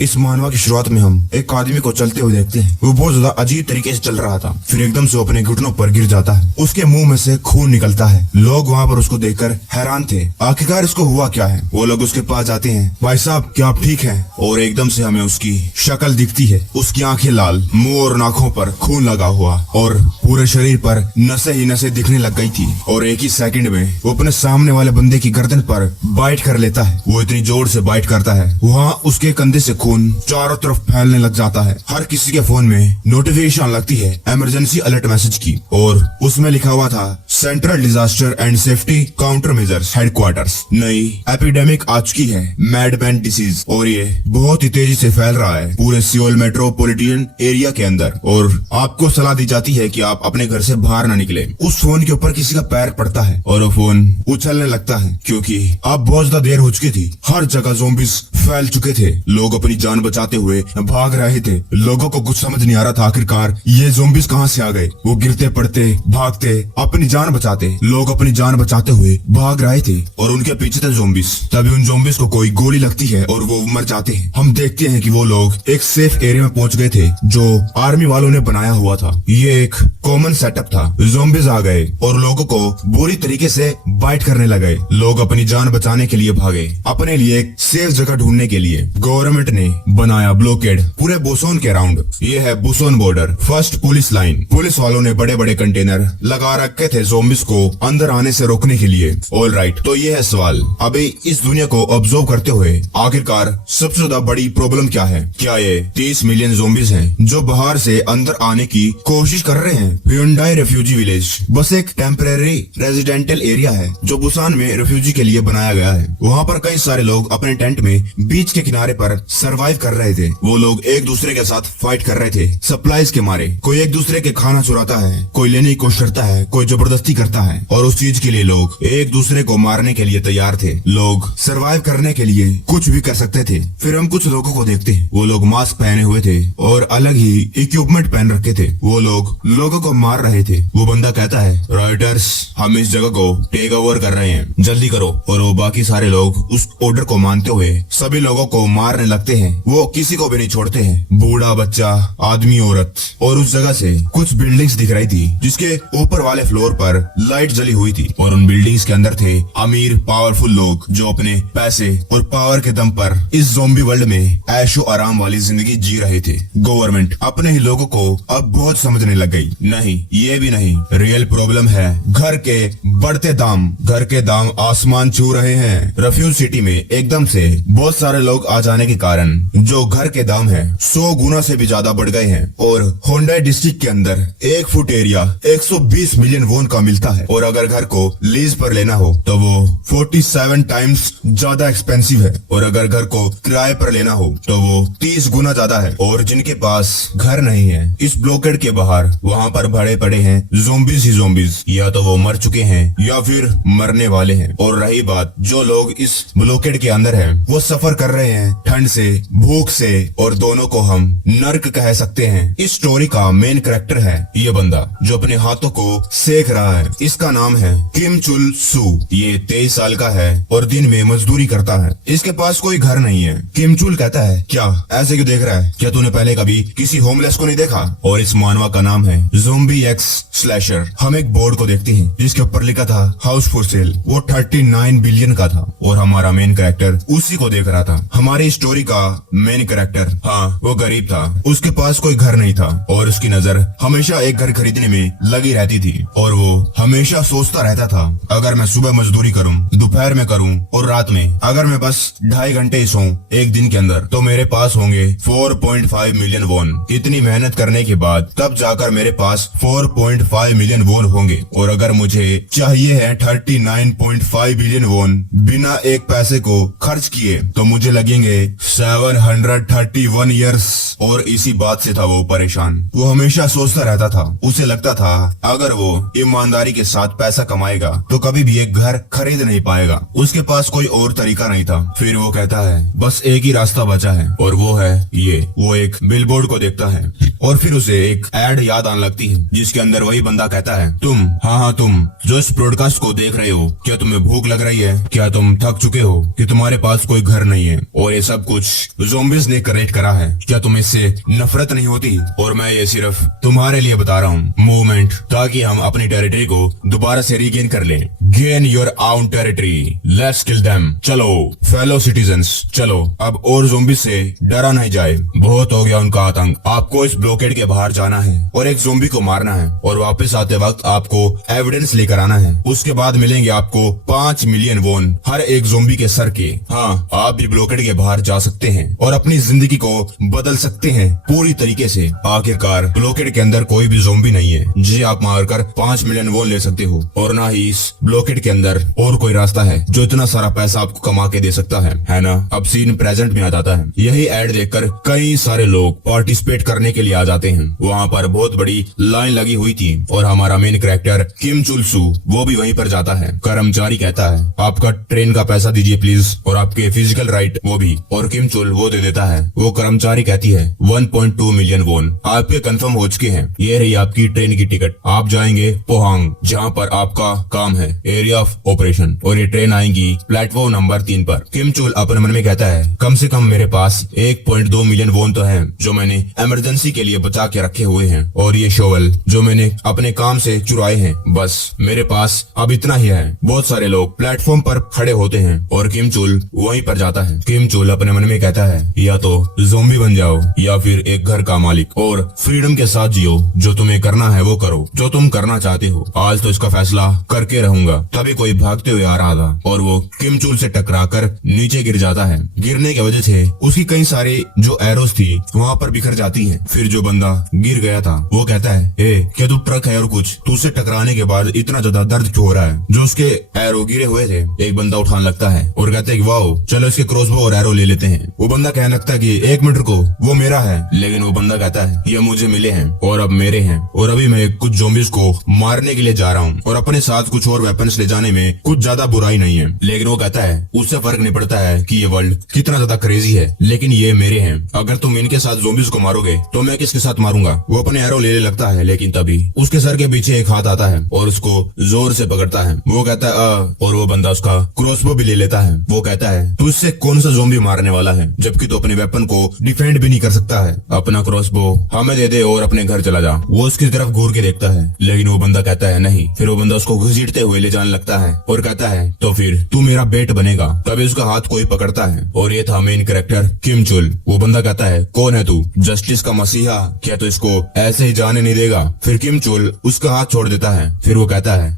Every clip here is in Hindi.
इस मानवा की शुरुआत में हम एक आदमी को चलते हुए देखते हैं। वो बहुत ज्यादा अजीब तरीके से चल रहा था, फिर एकदम से वो अपने घुटनों पर गिर जाता है। उसके मुंह में से खून निकलता है। लोग वहाँ पर उसको देखकर हैरान थे, आखिरकार इसको हुआ क्या है। वो लोग उसके पास जाते हैं, भाई साहब क्या आप ठीक हैं? और एकदम से हमें उसकी शक्ल दिखती है। उसकी आंखें लाल, मुंह और नाकों पर खून लगा हुआ और पूरे शरीर पर नसें ही नसें दिखने लग गई थी। और एक ही सेकंड में वो अपने सामने वाले बंदे की गर्दन पर बाइट कर लेता है। वो इतनी जोर से बाइट करता है, वहाँ उसके कंधे से खून चारों तरफ फैलने लग जाता है। हर किसी के फोन में नोटिफिकेशन लगती है इमरजेंसी अलर्ट मैसेज की, और उसमें लिखा हुआ था central disaster and safety counter measures headquarters. नई एपिडेमिक आ चुकी है, मैडमैन डिसीज, और ये बहुत ही तेजी से फैल रहा है पूरे सियोल मेट्रोपॉलिटन एरिया के अंदर। और आपको सलाह दी जाती है कि आप अपने घर से बाहर ना निकले। उस फोन के ऊपर किसी का पैर पड़ता है और वो फोन उछलने लगता है, क्योंकि अब बहुत ज्यादा देर हो चुकी थी। हर जगह ज़ोंबीज फैल चुके थे। लोग अपनी जान बचाते हुए भाग रहे थे। लोगों को कुछ समझ नहीं आ रहा था आखिरकार ये ज़ोंबीज कहाँ से आ गए। वो गिरते पड़ते भागते अपनी जान बचाते, लोग अपनी जान बचाते हुए भाग रहे थे और उनके पीछे थे ज़ोंबीज। तभी उन ज़ोंबीज को कोई गोली लगती है और वो मर जाते हैं। हम देखते हैं कि वो लोग एक सेफ एरिया में पहुंच गए थे जो आर्मी वालों ने बनाया हुआ था। ये एक कॉमन सेटअप था। ज़ोंबीज आ गए और लोगों को बुरी तरीके से बाइट करने लगे। लोग अपनी जान बचाने के लिए भागे, अपने लिए एक सेफ जगह ढूंढने के लिए। गवर्नमेंट ने बनाया ब्लॉकेड पूरे बुसोन के अराउंड। ये है Busan border first police line. Police वालों ने बड़े बड़े कंटेनर लगा रखे थे ज़ोंबीज को अंदर आने से रोकने के लिए। ऑल राइट, तो ये है सवाल, अभी इस दुनिया को ऑब्जर्व करते हुए आखिरकार सबसे ज्यादा बड़ी प्रॉब्लम क्या है? क्या ये 30 मिलियन ज़ोंबीज हैं जो बाहर से अंदर आने की कोशिश कर रहे हैं? ह्यूंडई रेफ्यूजी विलेज बस एक टेम्परेरी रेजिडेंशियल एरिया है जो बुसान में रेफ्यूजी के लिए बनाया गया है। वहाँ पर कई सारे लोग अपने टेंट में बीच के किनारे पर सरवाइव कर रहे थे। वो लोग एक दूसरे के साथ फाइट कर रहे थे सप्लाईज के मारे। कोई एक दूसरे के खाना चुराता है, कोई लेने की कोशिश करता है, कोई जबरदस्ती करता है, और उस चीज के लिए लोग एक दूसरे को मारने के लिए तैयार थे। लोग सरवाइव करने के लिए कुछ भी कर सकते थे। फिर हम कुछ लोगों को देखते हैं, वो लोग मास्क पहने हुए थे और अलग ही इक्विपमेंट पहन रखे थे। वो लोग लोगों को मार रहे थे। वो बंदा कहता है, राइटर्स हम इस जगह को टेक ओवर कर रहे हैं, जल्दी करो। और वो बाकी सारे लोग उस ऑर्डर को मानते हुए सभी लोगों को मारने लगते हैं। वो किसी को भी नहीं छोड़ते हैं, बूढ़ा बच्चा आदमी औरत। और उस जगह से कुछ बिल्डिंग्स दिख रही थी जिसके ऊपर वाले फ्लोर पर लाइट जली हुई थी, और उन बिल्डिंग्स के अंदर थे अमीर पावरफुल लोग जो अपने पैसे और पावर के दम पर इस ज़ॉम्बी वर्ल्ड में ऐशो आराम वाली जिंदगी जी रहे थे। गवर्नमेंट अपने ही लोगों को अब बहुत समझने लग गई। नहीं, ये भी नहीं, रियल प्रॉब्लम है घर के बढ़ते दाम। घर के दाम आसमान छू रहे हैं। रेफ्यूज सिटी में एकदम से बहुत सारे लोग आ जाने के कारण जो घर के दाम है 100 गुना से भी ज्यादा बढ़ गए हैं। और होंडा डिस्ट्रिक्ट के अंदर 1 फुट एरिया 120 मिलियन वोन का मिलता है, और अगर घर को लीज पर लेना हो तो वो 47 टाइम्स ज्यादा एक्सपेंसिव है, और अगर घर को किराए पर लेना हो तो वो 30 गुना ज्यादा है। और जिनके पास घर नहीं है इस ब्लॉकेड के बाहर, वहाँ पर भरे पड़े हैं ज़ोंबीज ही ज़ोंबीज। या तो वो मर चुके हैं या फिर मरने वाले हैं। और रही बात जो लोग इस ब्लॉकेड के अंदर हैं, वो सफर कर रहे हैं ठंड से, भूख से, और दोनों को हम नर्क कह सकते हैं। इस स्टोरी का मेन कैरेक्टर है ये बंदा जो अपने हाथों को सेक रहा है। इसका नाम है किम चुल सू। ये 23 साल का है और दिन में मजदूरी करता है। इसके पास कोई घर नहीं है। किम चुल कहता है, क्या ऐसे क्यों देख रहा है? क्या तूने पहले कभी किसी होमलेस को नहीं देखा? और इस मानवा का नाम है ज़ोंबी एक्स स्लैशर। हम एक बोर्ड को देखते हैं जिसके ऊपर लिखा था हाउस फॉर सेल। वो 39 बिलियन का था और हमारा मेन कैरेक्टर उसी को देख रहा था। हमारी स्टोरी का मेन कैरेक्टर, हाँ, वो गरीब था। उसके पास कोई घर नहीं था और उसकी नजर हमेशा एक घर खरीदने में लगी रहती थी। और वो हमेशा सोचता रहता था, अगर मैं सुबह मजदूरी करूं, दोपहर में करूं और रात में अगर मैं बस 2.5 घंटे ही सोऊं एक दिन के अंदर, तो मेरे पास होंगे 4.5 मिलियन वोन। इतनी मेहनत करने के बाद तब जाकर मेरे पास 4.5 मिलियन वोन होंगे। और अगर मुझे चाहिए है 39.5 बिलियन वोन बिना एक पैसे को खर्च किए, तो मुझे लगेंगे 731 ईयर्स। और इसी बात से था वो परेशान। वो हमेशा सोचता रहता था, उसे लगता था अगर वो ईमानदारी के साथ पैसा कमाएगा तो कभी भी एक घर खरीद नहीं पाएगा। उसके पास कोई और तरीका नहीं था। फिर वो कहता है, बस एक ही रास्ता बचा है और वो है ये। वो एक बिलबोर्ड को देखता है और फिर उसे एक एड याद आने लगती है जिसके अंदर वही बंदा कहता है, तुम जो इस ब्रॉडकास्ट को देख रहे हो, क्या तुम्हें भूख लग रही है? क्या तुम थक चुके हो कि तुम्हारे पास कोई घर नहीं है और ये सब कुछ ज़ॉम्बीज़ ने क्रिएट करा है? क्या तुम्हें इससे नफरत नहीं होती? और मैं ये सिर्फ तुम्हारे लिए बता रहा हूँ, मूवमेंट, ताकि हम अपनी टेरिटरी को दोबारा से रीगेन कर लें। गेन योर आउन टेरिटरी, लेट्स किल देम। चलो फेलो सिटीजन्स, चलो अब और ज़ॉम्बीज़ से डरा नहीं जाए। बहुत हो गया उनका आतंक। आपको इस ब्लॉकेड के बाहर जाना है और एक ज़ॉम्बी को मारना है और वापस आते वक्त आपको एविडेंस लेकर आना है। उसके बाद मिलेंगे आपको 5 मिलियन वोन हर एक ज़ॉम्बी के सर के। हाँ, आप भी ब्लॉकेड के बाहर जा सकते हैं और अपनी जिंदगी को बदल सकते हैं पूरी तरीके से। आखिरकार ब्लॉकेड के अंदर कोई भी ज़ॉम्बी नहीं है जी आप मारकर 5 मिलियन वोन ले सकते हो, और ना ही इस ब्लॉकेड के अंदर और कोई रास्ता है जो इतना सारा पैसा आपको कमा के दे सकता है ना? अब सीन प्रेजेंट में आ जाता है। यही एड देखकर कई सारे लोग पार्टिसिपेट करने के लिए आ जाते हैं। वहाँ पर बहुत बड़ी लाइन लगी हुई थी और हमारा मेन कैरेक्टर किम चुल सू वो भी वहीं पर जाता है। कर्मचारी कहता है, आपका ट्रेन का पैसा दीजिए प्लीज, और आपके फिजिकल राइट वो भी, और किम चुल वो दे देता है। वो कर्मचारी कहती है 1.2 मिलियन वोन आपके कंफर्म हो चुके हैं, ये रही आपकी ट्रेन की टिकट। आप जाएंगे पोहांग जहाँ पर आपका काम है, एरिया ऑफ ऑपरेशन, और ये ट्रेन आएंगी प्लेटफॉर्म नंबर 3 पर। किम चुल अपने मन में कहता है, कम से कम मेरे पास 1.2 मिलियन वोन तो है जो मैंने इमरजेंसी के लिए बचा के रखे हुए हैं, और ये शोवल जो मैंने अपने काम से चुराए हैं, बस मेरे पास अब इतना ही है। बहुत सारे लोग प्लेटफॉर्म पर खड़े होते हैं और किम चुल वहीं पर जाता है। किम चुल अपने मन में कहता है, या तो ज़ॉम्बी बन जाओ या फिर एक घर का मालिक और फ्रीडम के साथ जियो। जो तुम्हें करना है वो करो, जो तुम करना चाहते हो। आज तो इसका फैसला करके रहूंगा। तभी कोई भागते हुए आ रहा था और वो किम चुल से टकराकर नीचे गिर जाता है। गिरने की वजह से उसकी कई सारे जो एरोस थी वहाँ पर बिखर जाती है। फिर जो बंदा गिर गया था वो कहता है, क्या तू ट्रक है और कुछ? तुझसे टकराने के बाद इतना ज्यादा दर्द क्यों हो रहा है? जो उसके एरो गिरे हुए थे एक बंदा उठाने लगता है और कहते है, वाओ चलो इसके क्रॉसबो और एरो ले लेते हैं। वो बंदा कहने लगता है कि 1 मिनट को वो मेरा है, लेकिन वो बंदा कहता है, ये मुझे मिले हैं और अब मेरे हैं, और अभी मैं कुछ ज़ॉम्बीज़ को मारने के लिए जा रहा हूँ और अपने साथ कुछ और वेपन्स ले जाने में कुछ ज्यादा बुराई नहीं है। लेकिन वो कहता है उससे फर्क नहीं पड़ता है कि ये वर्ल्ड कितना ज्यादा क्रेजी है, लेकिन ये मेरे हैं। अगर तुम इनके साथ ज़ॉम्बीज़ को मारोगे तो मैं किसके साथ मारूंगा? वो अपने एरो लेने लगता है, लेकिन तभी उसके सर के पीछे एक हाथ आता है और उसको जोर से पकड़ता है। वो कहता है और वो बंदा उसका क्रॉसबो भी ले लेता है। वो कहता है, तू इससे कौन सा ज़ॉम्बी मारने वाला है जबकि तू अपने वेपन को डिफेंड भी नहीं कर सकता है? अपना क्रॉसबो हमें दे दे और अपने घर चला जा। वो उसकी तरफ घूर के देखता है, लेकिन वो बंदा कहता है नहीं। फिर वो बंदा उसको घसीटते हुए ले जाने लगता है और कहता है, तो फिर तू मेरा बेट बनेगा। तभी उसका हाथ कोई पकड़ता है और ये था मेन कैरेक्टर किम चुल। वो बंदा कहता है, कौन है तू? जस्टिस का मसीहा? क्या तू इसको ऐसे ही जाने नहीं देगा? फिर किम चुल उसका हाथ छोड़ देता है। फिर वो कहता है,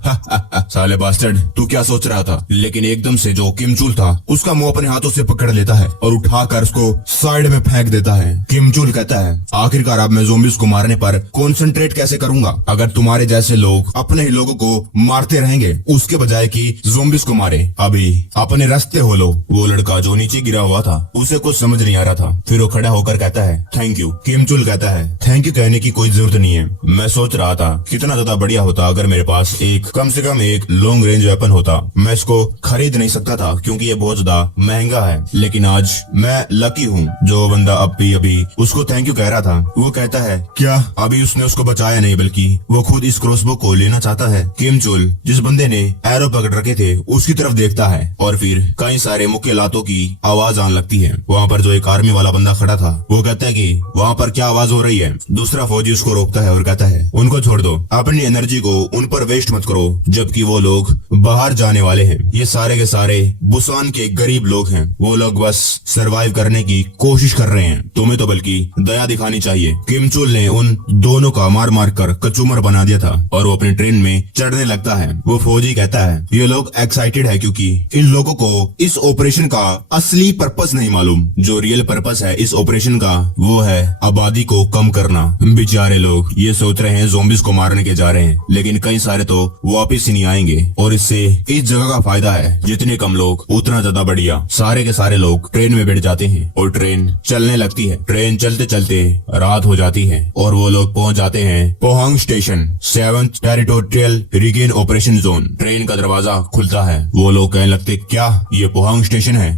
साले बास्टर्ड, तू क्या सोच रहा था? लेकिन एकदम से जो किम चुल था उसका मुंह अपने हाथों से पकड़ लेता है और उठाकर उसको साइड में फेंक देता है। किम चुल कहता है, आखिरकार अब मैं ज़ॉम्बीज़ को मारने पर कंसंट्रेट कैसे करूंगा? अगर तुम्हारे जैसे लोग अपने ही लोगों को मारते रहेंगे उसके बजाय कि ज़ॉम्बीज़ को मारे, अभी अपने रास्ते हो लो। वो लड़का जो नीचे गिरा हुआ था उसे कुछ समझ नहीं आ रहा था। फिर वो खड़ा होकर कहता है, थैंक यू। किम चुल कहता है, थैंक यू कहने की कोई जरूरत नहीं है। मैं सोच रहा था कितना ज्यादा बढ़िया होता अगर मेरे पास कम से कम एक लॉन्ग रेंज वेपन होता। मैं इसको खरीद नहीं सकता था क्योंकि ये बहुत ज्यादा महंगा है, लेकिन आज मैं लकी हूँ। जो बंदा अभी उसको थैंक यू कह रहा था वो कहता है, क्या अभी उसने उसको बचाया नहीं बल्कि वो खुद इस क्रॉसबो को लेना चाहता है। किम चुल जिस बंदे ने एरो पकड़ रखे थे उसकी तरफ देखता है और फिर कई सारे मुक्के लातों की आवाज आने लगती है। वहाँ पर जो एक आर्मी वाला बंदा खड़ा था वो कहता है कि वहाँ पर क्या आवाज हो रही है? दूसरा फौजी उसको रोकता है और कहता है, उनको छोड़ दो, अपनी एनर्जी को उन पर वेस्ट मत करो, जबकि वो लोग बाहर जाने वाले हैं। ये सारे के सारे बुसान के गरीब लोग हैं, वो लोग बस सरवाइव करने की कोशिश कर रहे हैं, तुम्हें तो बल्कि दया दिखानी चाहिए। किम चुल ने उन दोनों का मार मार कर कचूमर बना दिया था और वो अपनी ट्रेन में चढ़ने लगता है। वो फौजी कहता है, ये लोग एक्साइटेड है क्योंकि इन लोगों को इस ऑपरेशन का असली पर्पस नहीं मालूम। जो रियल पर्पस है इस ऑपरेशन का वो है आबादी को कम करना। बेचारे लोग ये सोच रहे हैं ज़ॉम्बीज़ को मारने के जा रहे हैं, लेकिन कई सारे तो वापस ही नहीं आएंगे और इससे इस जगह का फायदा है, जितने कम लोग उतना ज्यादा बढ़िया। सारे के सारे लोग ट्रेन में बैठ जाते हैं और ट्रेन चलने लगती है। ट्रेन चलते चलते रात हो जाती है और वो लोग पहुंच जाते हैं Pohang station, 7th territorial regain operation zone. Train का दरवाजा खुलता है। वो लोग कहने लगते, क्या ये पोहांग स्टेशन है?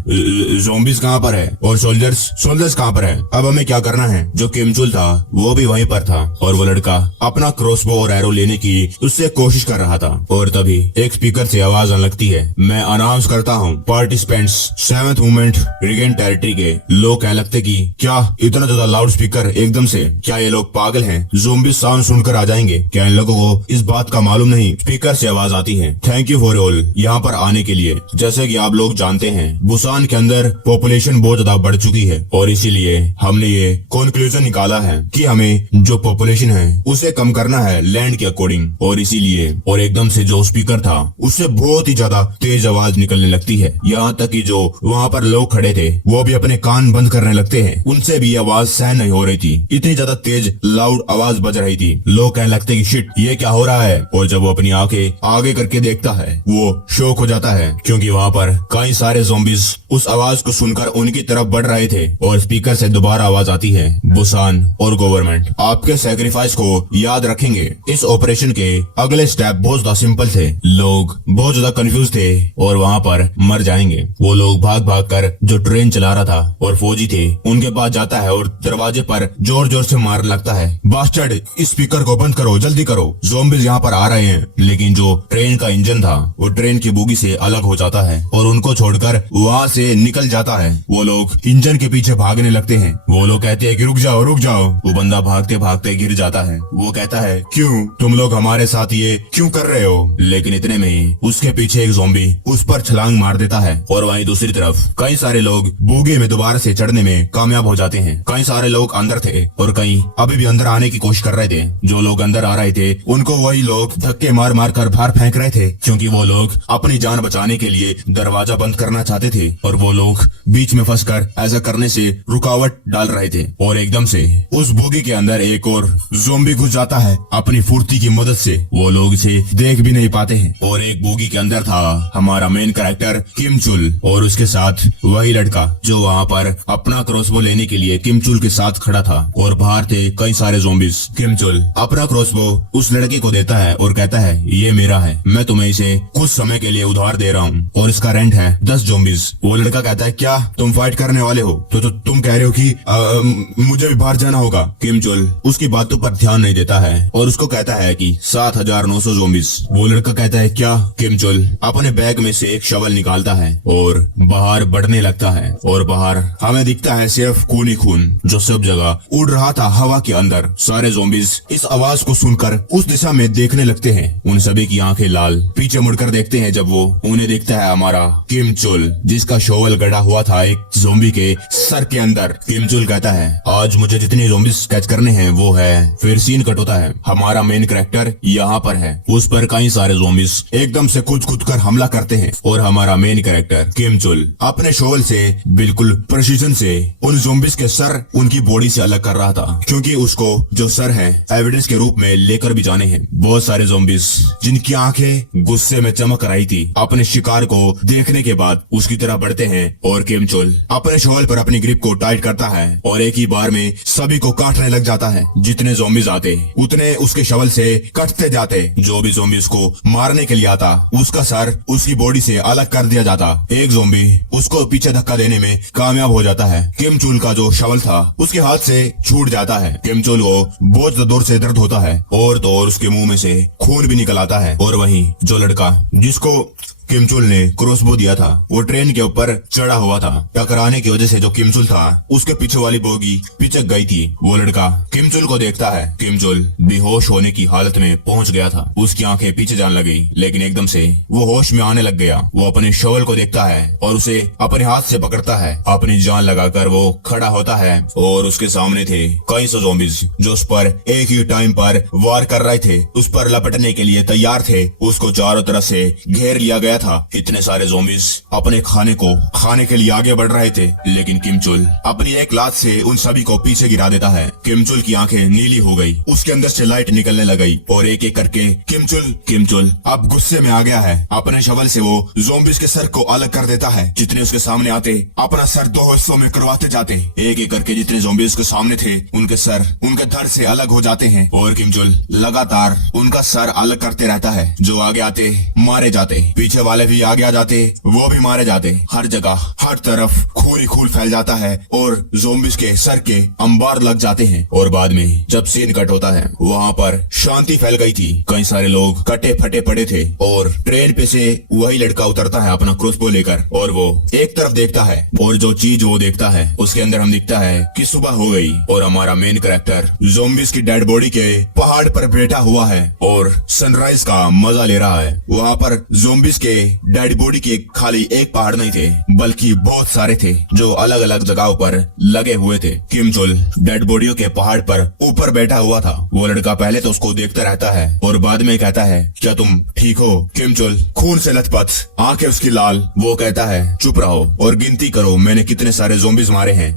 ज़ॉम्बीज़ कहाँ पर है और सोल्जर्स कहाँ पर है? अब हमें क्या करना है? जो किम चुल चुल था वो भी वहीं पर था और वो लड़का अपना क्रॉसबो और एरो लेने की उससे कोशिश कर रहा था। और तभी एक स्पीकर से आवाज आने लगती है, मैं अनाउंस करता हूँ participants 7th movement regain territory के। लोग कहने लगते कि क्या इतना ज्यादा लाउड स्पीकर एकदम से, क्या ये लोग पागल हैं? ज़ोंबी साउंड सुनकर आ जाएंगे क्या? इन लोगों को इस बात का मालूम नहीं। स्पीकर से आवाज आती है, थैंक यू फॉर ऑल यहाँ पर आने के लिए। जैसे कि आप लोग जानते हैं बुसान के अंदर पॉपुलेशन बहुत ज्यादा बढ़ चुकी है और इसीलिए हमने ये कंक्लूजन निकाला है कि हमें जो पॉपुलेशन है उसे कम करना है लैंड के अकॉर्डिंग। और इसीलिए और एकदम से जो स्पीकर था उससे बहुत ही ज्यादा तेज आवाज निकलने लगती है, यहाँ तक कि जो वहाँ पर लोग खड़े थे वो भी अपने कान बंद करने लगते हैं। उनसे भी आवाज सहन नहीं हो रही थी, इतनी ज्यादा तेज लाउड आवाज बज रही थी। लोग कहने लगते कि शिट ये क्या हो रहा है। और जब वो अपनी आंखें आगे करके देखता है वो शॉक हो जाता है क्योंकि वहाँ पर कई सारे ज़ॉम्बीज उस आवाज को सुनकर उनकी तरफ बढ़ रहे थे। और स्पीकर से दोबारा आवाज आती है, बुसान और गवर्नमेंट आपके सैक्रिफाइस को याद रखेंगे। इस ऑपरेशन के अगले स्टेप बहुत ज्यादा सिंपल थे। लोग बहुत ज्यादा कंफ्यूज थे और वहाँ पर मर जाएंगे। वो लोग भाग भाग कर जो ट्रेन चला रहा था और फौजी थे उनके पास जाता है और दरवाजे पर जोर जोर से मारने लगता है, बास्टर्ड इस स्पीकर को बंद करो, जल्दी करो, ज़ॉम्बीज यहाँ पर आ रहे हैं। लेकिन जो ट्रेन का इंजन था वो ट्रेन की बोगी से अलग हो जाता है और उनको छोड़कर वहाँ से निकल जाता है। वो लोग इंजन के पीछे भागने लगते हैं। वो लोग कहते हैं कि रुक जाओ रुक जाओ। वो बंदा भागते भागते गिर जाता है। वो कहता है क्यों तुम लोग हमारे साथ ये क्यों कर रहे हो? लेकिन इतने में ही उसके पीछे एक ज़ॉम्बी उस पर छलांग मार देता है और वहीं दूसरी तरफ कई सारे लोग बोगी में दोबारा से चढ़ने में कामयाब हो जाते हैं। कई सारे लोग अंदर थे और कई अभी भी अंदर आने की कोशिश कर रहे थे। जो लोग अंदर आ रहे थे उनको वही लोग धक्के मार मार कर बाहर फेंक रहे थे क्योंकि वो लोग अपनी जान बचाने के लिए दरवाजा बंद करना चाहते थे और वो लोग बीच में फंसकर ऐसा करने से रुकावट डाल रहे थे। और एकदम से उस बोगी के अंदर एक और ज़ॉम्बी घुस जाता है अपनी फुर्ती की मदद से। वो लोग इसे देख भी नहीं पाते हैं। और एक बोगी के अंदर था हमारा मेन कैरेक्टर किम चुल और उसके साथ वही लड़का जो वहाँ पर अपना क्रॉसबो लेने के लिए किम चुल के साथ खड़ा था और बाहर थे कई सारे ज़ॉम्बीज। किम चुल अपना क्रॉसबो उस लड़के को देता है और कहता है ये मेरा है, मैं तुम्हें इसे कुछ समय के लिए उधार दे रहा हूँ और इसका रेंट है 10 ज़ॉम्बीज। वो लड़का कहता है क्या तुम फाइट करने वाले हो? तो तुम कह रहे हो कि मुझे भी बाहर जाना होगा। किम चुल उसकी बातों पर ध्यान नहीं देता है और उसको कहता है कि 7,900 ज़ॉम्बीज। वो लड़का कहता है क्या? किम चुल अपने बैग में से एक शवल निकालता है और बाहर बढ़ने लगता है और बाहर हमें दिखता है सिर्फ खून ही खून जो सब जगह उड़ रहा था हवा के अंदर। सारे ज़ॉम्बीज इस आवाज को सुनकर उस दिशा में देखने लगते हैं। उन सभी की आंखें लाल पीछे मुड़कर देखते हैं जब वो उन्हें देखता है हमारा किम चुल जिसका शोवल गड़ा हुआ था एक ज़ॉम्बी के सर के अंदर। किम चुल कहता है आज मुझे जितने ज़ॉम्बीज कैच करने हैं वो है। फिर सीन कट होता है, हमारा मेन कैरेक्टर यहाँ पर है, उस पर कई सारे ज़ॉम्बीज एकदम से कूद कर हमला करते हैं और हमारा मेन कैरेक्टर किम चुल अपने शोवल से बिल्कुल प्रिसीजन से उन ज़ॉम्बीज के सर उनकी बॉडी से अलग कर रहा था क्योंकि उसको जो सर है एविडेंस के रूप में लेकर भी जाने हैं। बहुत सारे ज़ॉम्बीज जिनकी आंखें गुस्से में चमक रही थी अपने शिकार को देखने के बाद उसकी तरह बढ़ते हैं और किम चुल अपने शोवल पर अपनी ग्रिप को टाइट करता है और एक ही बार में सभी को काटने लग जाता है। जितने ज़ॉम्बीज आते उतने उसके शवल से कटते जाते। जो भी ज़ॉम्बीज को मारने के लिए आता उसका सर उसकी बॉडी से अलग कर दिया जाता। एक ज़ॉम्बी उसको पीछे धक्का देने में कामयाब हो जाता है। किम चुल का जो शवल था उसके हाथ से छूट जाता है। किम चुल को बहुत जोर से दर्द होता है और तो और उसके मुंह में से खून भी निकल आता है। और वहीं जो लड़का जिसको किम चुल ने क्रॉसबो दिया था वो ट्रेन के ऊपर चढ़ा हुआ था। टकराने की वजह से जो किम चुल था उसके पीछे वाली बोगी पिचक गई थी। वो लड़का किम चुल को देखता है। किम चुल बेहोश होने की हालत में पहुंच गया था, उसकी आंखें पीछे जाने लगी लेकिन एकदम से वो होश में आने लग गया। वो अपने शोवल को देखता है और उसे अपने हाथ से पकड़ता है। अपनी जान लगाकर वो खड़ा होता है और उसके सामने थे कई सौ ज़ॉम्बीज जो उस पर एक ही टाइम पर वार कर रहे थे, उस पर लपटने के लिए तैयार थे। उसको चारों तरफ से घेर लिया गया था। इतने सारे ज़ॉम्बीज अपने खाने के लिए आगे बढ़ रहे थे लेकिन किम चुल अपनी एक लात से उन सभी को पीछे गिरा देता है। किम चुल की आंखें नीली हो गई, उसके अंदर से लाइट निकलने लग गई और एक एक करके किम चुल अब गुस्से में आ गया है। अपने शवल से वो ज़ॉम्बीज के सर को अलग कर देता है। जितने उसके सामने आते अपना सर दो हिस्सों में करवाते जाते। एक एक करके जितने ज़ॉम्बीज के सामने थे उनके सर उनके धड़ से अलग हो जाते हैं और किम चुल लगातार उनका सर अलग करते रहता है। जो आगे आते मारे जाते, पीछे वाले भी आगे आ जाते, वो भी मारे जाते। हर जगह हर तरफ खून ही खून फैल जाता है और ज़ोंबीज के सर के अंबार लग जाते हैं। और बाद में जब सीन कट होता है, वहाँ पर शांति फैल गई थी। कई सारे लोग कटे फटे पड़े थे और ट्रेन पे से वही लड़का उतरता है अपना क्रॉसबो लेकर, और वो एक तरफ देखता है और जो चीज वो देखता है उसके अंदर हम दिखता है कि सुबह हो गई और हमारा मेन कैरेक्टर ज़ोंबीज की डेड बॉडी के पहाड़ पर बैठा हुआ है और सनराइज का मजा ले रहा है। वहाँ पर ज़ोंबीज के डेड बॉडी के खाली एक पहाड़ नहीं थे, बल्कि बहुत सारे थे जो अलग अलग जगहों पर लगे हुए थे। किम चुल डेड बॉडियों के पहाड़ पर ऊपर बैठा हुआ था। वो लड़का पहले तो उसको देखता रहता है और बाद में कहता है, क्या तुम ठीक हो? किम चुल खून से लथपथ, आंखें उसकी लाल। वो कहता है, चुप रहो और गिनती करो मैंने कितने सारे ज़ोंबीज मारे हैं।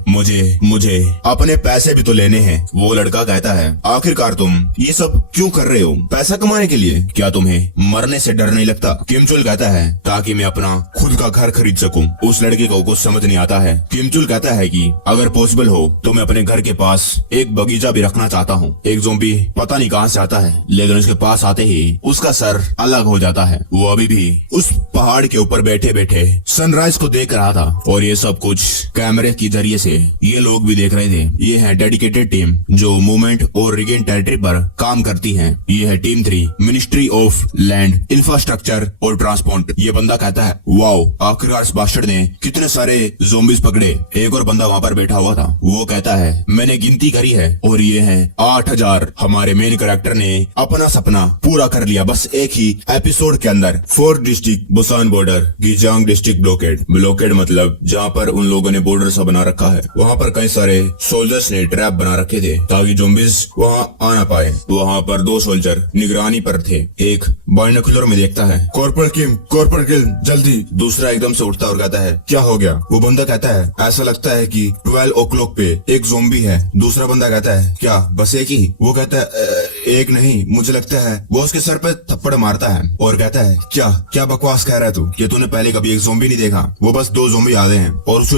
मुझे अपने पैसे भी तो लेने हैं। वो लड़का कहता है, आखिरकार तुम ये सब क्यों कर रहे हो? पैसा कमाने के लिए? क्या तुम्हें मरने से डर नहीं लगता? किम चुल कहता है, ताकि मैं अपना खुद का घर खरीद सकूं। उस लड़के को कुछ समझ नहीं आता है। किम चुल कहता है कि अगर पॉसिबल हो तो मैं अपने घर के पास एक बगीचा भी रखना चाहता हूँ। एक ज़ोंबी पता नहीं कहाँ से आता है, लेकिन उसके पास आते ही उसका सर अलग हो जाता है। वो अभी भी उस पहाड़ के ऊपर बैठे बैठे सनराइज को देख रहा था और ये सब कुछ कैमरे के जरिए से ये लोग भी देख रहे थे। ये है डेडिकेटेड टीम जो मूवमेंट और रिगेन टेरिटरी पर काम करती है। ये है team 3, ministry of land, infrastructure और ट्रांसपोर्ट। ये बंदा कहता है, वाओ, आखिरकार इस बास्टर्ड ने कितने सारे ज़ोंबीज पकड़े। एक और बंदा वहाँ पर बैठा हुआ था। वो कहता है, मैंने गिनती करी है और ये है 8000। हमारे मेन कैरेक्टर ने अपना सपना पूरा कर लिया बस एक ही एपिसोड के अंदर। 4 district Busan border, Gijang district blockade मतलब जहाँ पर उन लोगों ने बॉर्डर सा बना रखा है। वहाँ पर कई सारे सोल्जर्स ने ट्रैप बना रखे थे ताकि ज़ोंबीज वहाँ आ ना पाए। वहाँ पर 2 सोल्जर निगरानी पर थे। एक बाइनोकुलर में देखता है, कॉर्पोरल किम जल्दी। दूसरा एकदम से उठता और कहता है, क्या हो गया? वो बंदा कहता है, ऐसा लगता है कि 12 o'clock पे एक ज़ोंबी है। दूसरा बंदा कहता है, क्या बस एक ही? वो कहता है, एक नहीं, मुझे लगता है। वो उसके सर पे थप्पड़ मारता है और कहता है, क्या बकवास कह रहा है तू? कि तूने पहले कभी एक ज़ोंबी नहीं देखा? वो बस 2 ज़ोंबी आते हैं और उसकी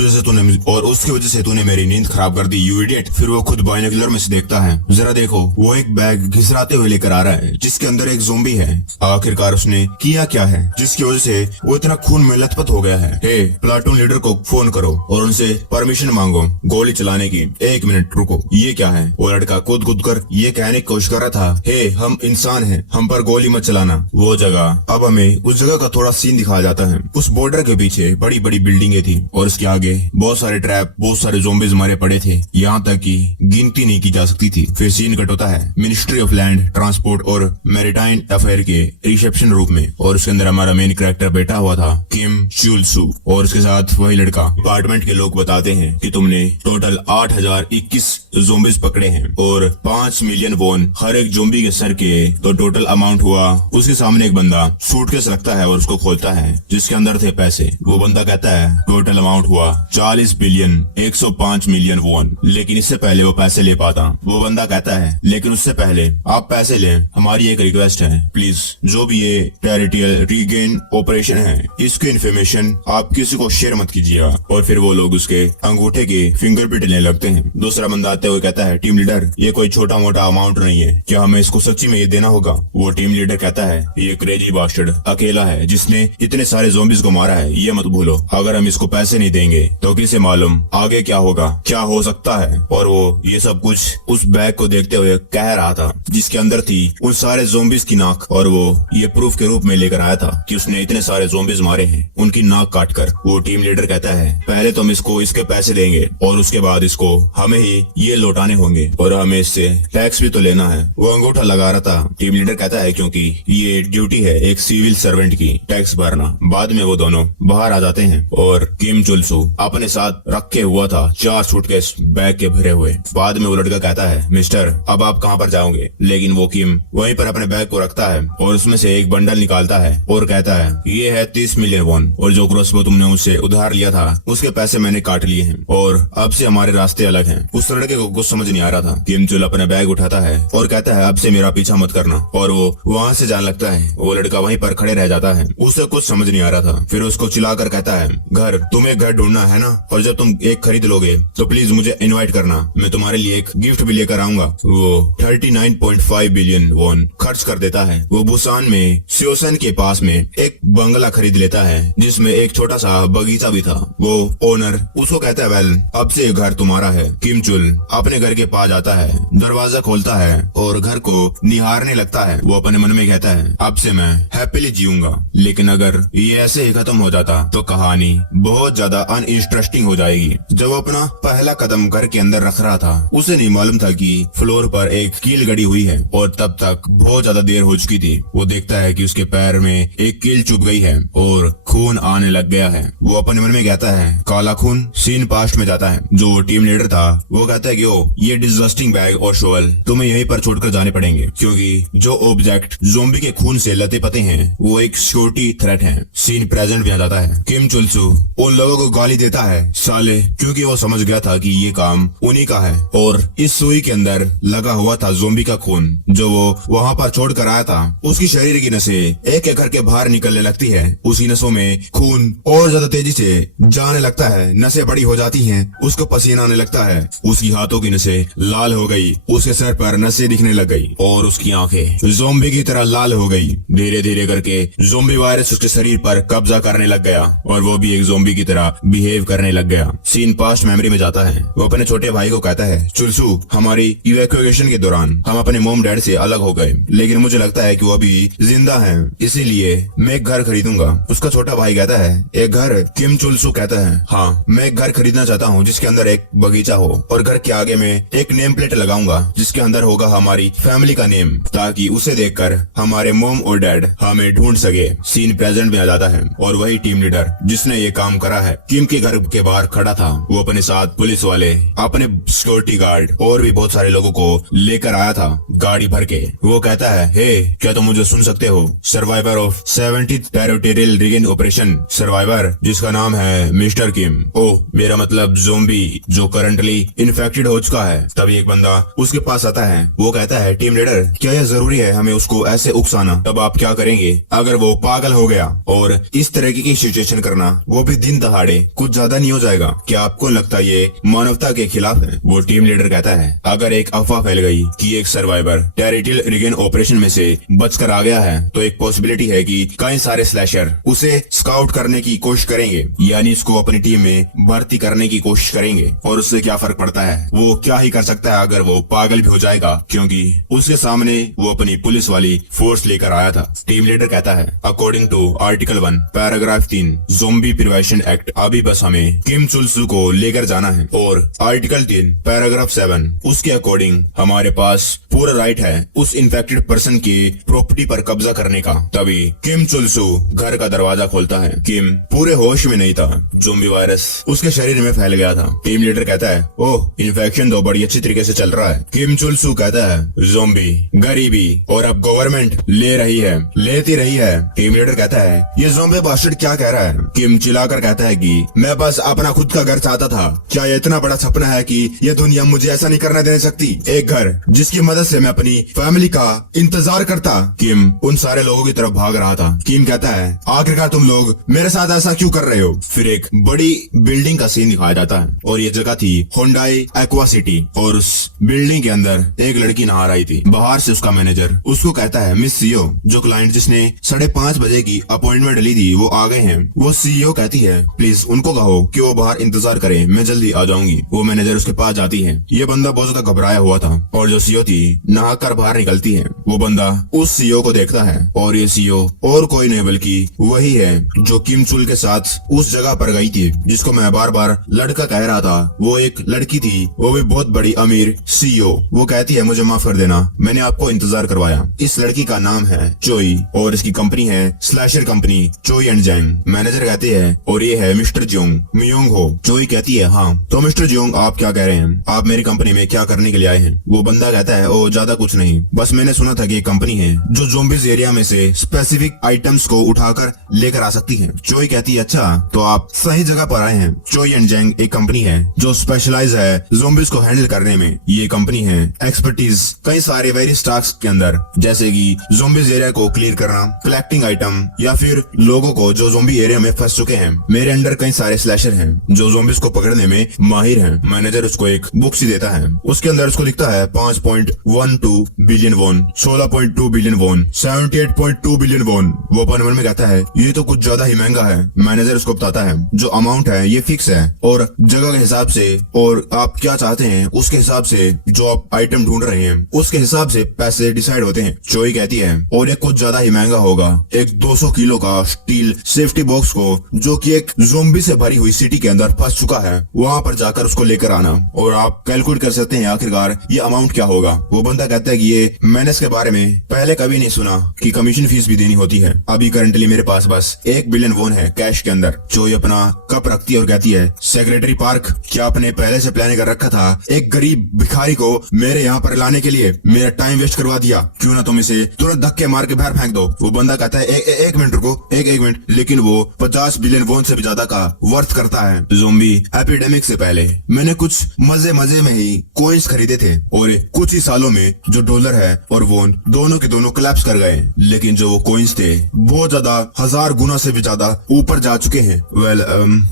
वजह से तूने मेरी नींद खराब कर दी, यू इडियट। फिर वो खुद बाइनोकुलर में से देखता है, जरा देखो, वो एक बैग घिसराते हुए लेकर आ रहा है जिसके अंदर एक ज़ोंबी है। आखिरकार उसने किया क्या है जिसकी वजह से वो इतना खून में लथपथ हो गया है? हे, प्लाटून लीडर को फोन करो और उनसे परमिशन मांगो गोली चलाने की। 1 मिनट रुको, ये क्या है? वो लड़का कूद कर ये कहने की कोशिश कर रहा था, हे, हम इंसान हैं, हम पर गोली मत चलाना। वो जगह, अब हमें उस जगह का थोड़ा सीन दिखाया जाता है। उस बॉर्डर के पीछे बड़ी बड़ी बिल्डिंगें थी और उसके आगे बहुत सारे ट्रैप, बहुत सारे ज़ोंबीज मारे पड़े थे, यहाँ तक कि गिनती नहीं की जा सकती थी। फिर सीन कट होता है मिनिस्ट्री ऑफ लैंड, ट्रांसपोर्ट और मैरिटाइम अफेयर के रिसेप्शन रूम में, और उसके अंदर हमारा मेन कैरेक्टर बैठा हुआ था, किम चुल सू, और उसके साथ वही लड़का। डिपार्टमेंट के लोग बताते हैं कि तुमने टोटल 8021 ज़ोंबीज पकड़े हैं और 5 मिलियन वॉन हर एक ज़ोंबी के सर के, तो टोटल अमाउंट हुआ। उसके सामने एक बंदा सूटकेस रखता है और उसको खोलता है जिसके अंदर थे पैसे। वो बंदा कहता है, टोटल अमाउंट हुआ 40 बिलियन 105 मिलियन वॉन, लेकिन इससे पहले वो पैसे ले पाता। वो बंदा कहता है, लेकिन उससे पहले आप पैसे लें, हमारी एक रिक्वेस्ट है, प्लीज, जो भी ये टेरिटोरियल रीगेन ऑपरेशन है, इसकी इन्फॉर्मेशन आप किसी को शेयर मत कीजिएगा। और फिर वो लोग उसके अंगूठे के फिंगरप्रिंट लेने लगते हैं। दूसरा बंदा आते हुए कहता है, टीम लीडर, ये कोई छोटा मोटा अमाउंट नहीं है, क्या हमें इसको सच्ची में ये देना होगा? वो टीम लीडर कहता है, ये क्रेजी बास्टर्ड अकेला है जिसने इतने सारे ज़ोंबीज को मारा है, ये मत भूलो। अगर हम इसको पैसे नहीं देंगे तो किसे मालूम आगे क्या होगा, क्या हो सकता है। और वो ये सब कुछ उस बैग को देखते हुए कह रहा था जिसके अंदर थी उन सारे ज़ोंबीज की नाक, और वो ये प्रूफ के रूप में लेकर आया था कि उसने इतने सारे ज़ोंबीज मारे हैं उनकी नाक काटकर। वो टीम लीडर कहता है, पहले तो हम इसको इसके पैसे देंगे और उसके बाद इसको हमें ही ये लौटाने होंगे और हमें इससे टैक्स भी तो लेना है। वो अंगूठा लगा रहा था। टीम लीडर कहता है, क्योंकि ये ड्यूटी है एक सिविल सर्वेंट की, टैक्स भरना। बाद में वो दोनों बाहर आ जाते हैं और किम चुल सू अपने साथ रखे हुआ था 4 सूटकेस बैग के भरे हुए। बाद में वो लड़का कहता है, मिस्टर, अब आप कहाँ पर जाओगे? लेकिन वो किम वहीं पर अपने बैग को रखता है और उसमें से एक बंडल निकालता है और कहता है, ये है 30 मिलियन वॉन, और जो क्रॉसबो तुमने उससे उधार लिया था उसके पैसे मैंने काट लिए हैं और अब से हमारे रास्ते अलग हैं। उस लड़के को कुछ समझ नहीं आ रहा था। किम चुल अपना बैग उठाता है और कहता कहता है अब से मेरा पीछा मत करना, और वो वहाँ से जाने लगता है। वो लड़का वहीं पर खड़े रह जाता है। उसे कुछ समझ नहीं आ रहा था। फिर उसको चिल्लाकर कहता है घर, तुम्हें घर ढूंढना है ना, और जब तुम एक खरीद लोगे तो प्लीज मुझे इनवाइट करना, मैं तुम्हारे लिए एक गिफ्ट भी लेकर आऊंगा। वो 39.5 बिलियन वॉन खर्च कर देता है। वो बुसान में सियोसन के पास में एक बंगला खरीद लेता है जिसमें एक छोटा सा बगीचा भी था। वो ओनर उसको कहता है वेल अब से ये घर तुम्हारा है। किम चुल अपने घर के पास जाता है, दरवाजा खोलता है और घर को निहारने लगता है। वो अपने मन में कहता है अब से मैं हैप्पीली जीऊंगा, लेकिन अगर ये ऐसे ही खत्म हो जाता तो कहानी बहुत ज्यादा अनइंटरेस्टिंग हो जाएगी। जब वो अपना पहला कदम घर के अंदर रख रहा था उसे नहीं मालूम था कि फ्लोर पर एक कील गड़ी हुई है और तब तक बहुत ज्यादा देर हो चुकी थी। वो देखता है कि उसके पैर में एक कील चुभ गई है और खून आने लग गया है। वो अपने मन में कहता है काला खून। सीन पास्ट में जाता है। जो टीम लीडर था वो कहता है कि ओ ये डिस्गस्टिंग बैग और शोल तुम्हें यहीं पर छोड़कर जाने पड़ेंगे, क्योंकि जो ऑब्जेक्ट ज़ोंबी के खून से लते पते हैं वो एक सिक्योरिटी थ्रेट है। सीन प्रेजेंट में आ जाता है। किम चुलसू उन लोगों को गाली देता है साले, क्योंकि वो समझ गया था कि ये काम उन्हीं का है और इस सुई के अंदर लगा हुआ था ज़ोंबी का खून जो वो वहाँ पर छोड़ कर आया था। उसकी शरीर की नसें एक एक करके बाहर निकलने लगती है। उसकी नसों में खून और ज्यादा तेजी से जाने लगता है। नसें बड़ी हो जाती हैं। उसको पसीना आने लगता है। उसकी हाथों की नसें लाल हो गई। उसके सर पर नसें दिखने लग गई और उसकी आंखें ज़ोंबी की तरह लाल हो गई। धीरे धीरे करके ज़ोंबी वायरस उसके शरीर पर कब्जा करने लग गया और वो भी एक ज़ोंबी की तरह बिहेव करने लग गया। सीन पास्ट मेमोरी में जाता है। वो अपने छोटे भाई को कहता है चुलसू हमारी इवैक्यूएशन के दौरान हम अपने मॉम डैड से अलग हो गए, लेकिन मुझे लगता है कि वो अभी जिंदा हैं, इसीलिए मैं एक घर खरीदूंगा। उसका छोटा भाई कहता है एक घर? किम चुलसू कहता है हाँ, मैं एक घर खरीदना चाहता हूँ जिसके अंदर एक बगीचा हो और घर के आगे में एक नेम प्लेट लगाऊंगा जिसके अंदर होगा हमारी फैमिली का नेम, ताकि उसे देखकर हमारे मॉम और डैड हमें ढूंढ सके। सीन प्रेजेंट में आ जाता है और वही टीम लीडर जिसने ये काम करा है किम के घर के बाहर खड़ा था। वो अपने साथ पुलिस वाले, अपने सिक्योरिटी गार्ड और भी बहुत सारे लोगों को लेकर आया था गाड़ी भर के। वो कहता है हे क्या तुम मुझे सुन सकते हो? Survivor of 70th territorial reason operation survivor जिसका नाम है मिस्टर किम। ओ मेरा मतलब ज़ोंबी जो करंटली इन्फेक्टेड हो चुका है। तभी एक बंदा उसके पास आता है। वो कहता है टीम लीडर क्या यह जरूरी है हमें उसको ऐसे उकसाना? तब आप क्या करेंगे अगर वो पागल हो गया? और इस तरह की सिचुएशन करना वो भी दिन दहाड़े कुछ ज्यादा नहीं हो जाएगा? क्या आपको लगता है ये मानवता के खिलाफ है? वो टीम लीडर कहता है अगर एक अफवाह फैल गई कि एक सर्वाइवर टेरिटोरियल रीजन ऑपरेशन में से बचकर आ गया है तो एक पॉसिबिलिटी है कि कई सारे स्लैशर उसे स्काउट करने की कोशिश करेंगे, यानी इसको अपनी टीम में भर्ती करने की कोशिश करेंगे। और उससे क्या फर्क पड़ता है, वो क्या ही कर सकता है अगर वो पागल भी हो जाएगा, क्योंकि उसके सामने वो अपनी पुलिस वाली फोर्स लेकर आया था। टीम लीडर कहता है according to article 1 paragraph 3 zombie prevention act अभी बस हमें किम चुलसू को लेकर जाना है, और आर्टिकल 3 पैराग्राफ 7 उसके अकॉर्डिंग हमारे पास पूरा राइट है उस इन्फेक्टेड पर्सन की प्रॉपर्टी पर कब्जा करने का। तभी किम चुलसू घर का दरवाजा खोलता है। किम पूरे होश में नहीं था। ज़ोंबी वायरस उसके शरीर में फैल गया था। टीम लीडर कहता है ओह इन्फेक्शन तो बड़ी अच्छी तरीके से चल रहा है। किम चुलसू कहता है ज़ोंबी गरीबी और अब गवर्नमेंट लेती रही है। टीम लीडर कहता है ये ज़ोंबी बास्टर्ड क्या कह रहा है? किम चिल्लाकर कहता है कि मैं बस अपना खुद का घर चाहता था। क्या ये इतना बड़ा सपना है कि ये दुनिया मुझे ऐसा नहीं करने दे सकती? एक घर जिसकी मदद से मैं अपनी फैमिली का इंतजार करता। किम उन सारे लोगों की तरफ भाग रहा था। किम कहता है आखिरकार तुम लोग मेरे साथ ऐसा क्यों कर रहे हो? फिर एक बड़ी बिल्डिंग का सीन दिखाया जाता है और ये जगह थी होंडाई एक्वा सिटी, और उस बिल्डिंग के अंदर एक लड़की नहा रही थी। बाहर से उसका मैनेजर उसको कहता है मिस सीईओ, जो क्लाइंट जिसने 5:30 बजे की अपॉइंटमेंट ली थी वो आ गए हैं। वो सीईओ कहती है प्लीज उनको कहो कि वो बाहर इंतजार करें, मैं जल्दी आ जाऊंगी। वो मैनेजर उसके पास जाती है। ये बंदा बहुत ज्यादा घबराया हुआ था और जो सीईओ थी नहा कर बाहर निकलती है। वो बंदा उस सीईओ को देखता है और ये सीईओ और कोई नहीं बल्कि वही है जो किम चुल के साथ उस जगह पर गई थी जिसको मैं बार बार लड़का कह रहा था। वो एक लड़की थी, वो भी बहुत बड़ी अमीर सीईओ। वो कहती है मुझे माफ कर देना, मैंने आपको इंतजार करवाया। इस लड़की का नाम है चोई और इसकी कंपनी है slasher company Choi and Jang. Manager कहते हैं और ये है मिस्टर जोंग मियोंग हो। चोई कहती है हाँ तो मिस्टर जोंग आप क्या कह रहे हैं, आप मेरी कंपनी में क्या करने के लिए आए हैं? वो बंदा कहता है ओ ज्यादा कुछ नहीं, बस मैंने सुना था कि एक कंपनी है जो ज़ोंबीज एरिया में से स्पेसिफिक आइटम्स को उठाकर लेकर आ सकती है। चोई कहती है अच्छा तो आप सही जगह पर आए हैं। चोई एंड जैंग एक कंपनी है जो स्पेशलाइज है ज़ॉम्बीज़ को हैंडल करने में। ये कंपनी है एक्सपर्टीज कई सारे वेरियस टास्क के अंदर, जैसे कि ज़ॉम्बीज़ एरिया को क्लियर करना, कलेक्टिंग आइटम, या फिर लोगों को जो ज़ॉम्बी एरिया में फंस चुके हैं। मेरे अंडर कई सारे स्लैशर हैं जो ज़ॉम्बीज़ को पकड़ने में माहिर हैं। मैनेजर उसको एक बुक सी देता है, उसके अंदर उसको लिखता है 5.12 billion won, 16.2 billion won, 78.2 billion won. वो अपन मन में कहता है ये तो कुछ ज्यादा ही महंगा है। मैनेजर उसको बताता है जो अमाउंट है ये फिक्स है और जगह के हिसाब से और आप क्या चाहते हैं उसके हिसाब से, जो आप आइटम ढूंढ रहे हैं उसके हिसाब से पैसे डिसाइड होते हैं। चोई कहती है और ये कुछ ज्यादा ही महंगा होगा, एक 200 किलो का स्टील सेफ्टी बॉक्स को जो कि एक ज़ॉम्बी से भरी हुई सिटी के अंदर फंस चुका है वहाँ पर जाकर उसको लेकर आना, और आप कैलकुलेट कर सकते हैं आखिरकार ये अमाउंट क्या होगा। वो बंदा कहता है कि ये मैंने इसके बारे में पहले कभी नहीं सुना कि कमीशन फीस भी देनी होती है। अभी करंटली मेरे पास बस 1 बिलियन वॉन है कैश के अंदर। चोई अपना कप रखती है और कहती है सेक्रेटरी पार्क, क्या आपने पहले से प्लान कर रखा था एक गरीब भिखारी को मेरे यहाँ पर लाने के लिए? मेरा टाइम वेस्ट करवा दिया, क्यों ना तुम इसे तुरंत धक्के मार के बाहर फेंक दो। वो बंदा कहता है एक मिनट रुको, एक मिनट, लेकिन वो 50 बिलियन वॉन से भी ज्यादा का वर्थ करता है। ज़ॉम्बी एपिडेमिक से पहले मैंने कुछ मजे में ही कॉइन्स खरीदे थे और कुछ ही सालों में जो डॉलर है और वॉन दोनों के दोनों कोलैप्स कर गए, लेकिन जो वो कॉइन्स थे बहुत ज्यादा 1000 गुना से भी ज्यादा ऊपर जा चुके हैं।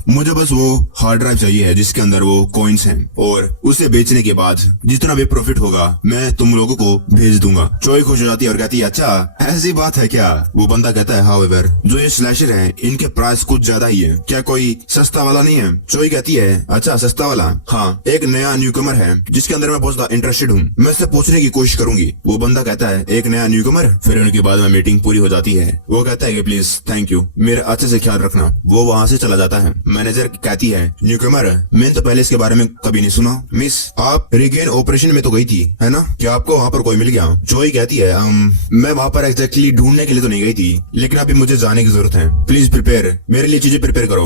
मुझे बस वो हार्ड ड्राइव चाहिए है जिसके अंदर वो कॉइन्स हैं, और उसे बेचने के बाद जितना भी प्रॉफिट होगा मैं तुम लोगों को भेज दूंगा। चोई खुश हो जाती है और कहती है अच्छा ऐसी बात है क्या? वो बंदा कहता है हाउएवर जो ये स्लैशर है इनके प्राइस कुछ ज्यादा ही है, क्या कोई सस्ता वाला नहीं है? चोई कहती है अच्छा सस्ता वाला, हाँ एक नया न्यूकमर है जिसके अंदर मैं बहुत ज्यादा इंटरेस्टेड हूँ, मैं इससे पूछने की कोशिश करूंगी। वो बंदा कहता है एक नया न्यूकमर? फिर उनके बाद में मीटिंग पूरी हो जाती है। वो कहता है कि प्लीज थैंक यू, मेरा अच्छे से ख्याल रखना। वो वहाँ से चला जाता है। मैनेजर कहती है न्यूकमर मैंने तो पहले इसके बारे में कभी नहीं सुना। मिस आप रिगेन ऑपरेशन में तो गई थी है ना, क्या आपको वहाँ पर कोई मिल गया? चोई कहती है मैं वहाँ पर एग्जैक्टली ढूंढने के लिए तो नहीं गई थी, लेकिन अभी मुझे जाने की जरूरत है। प्लीज प्रिपेयर, मेरे लिए चीजें प्रिपेयर करो,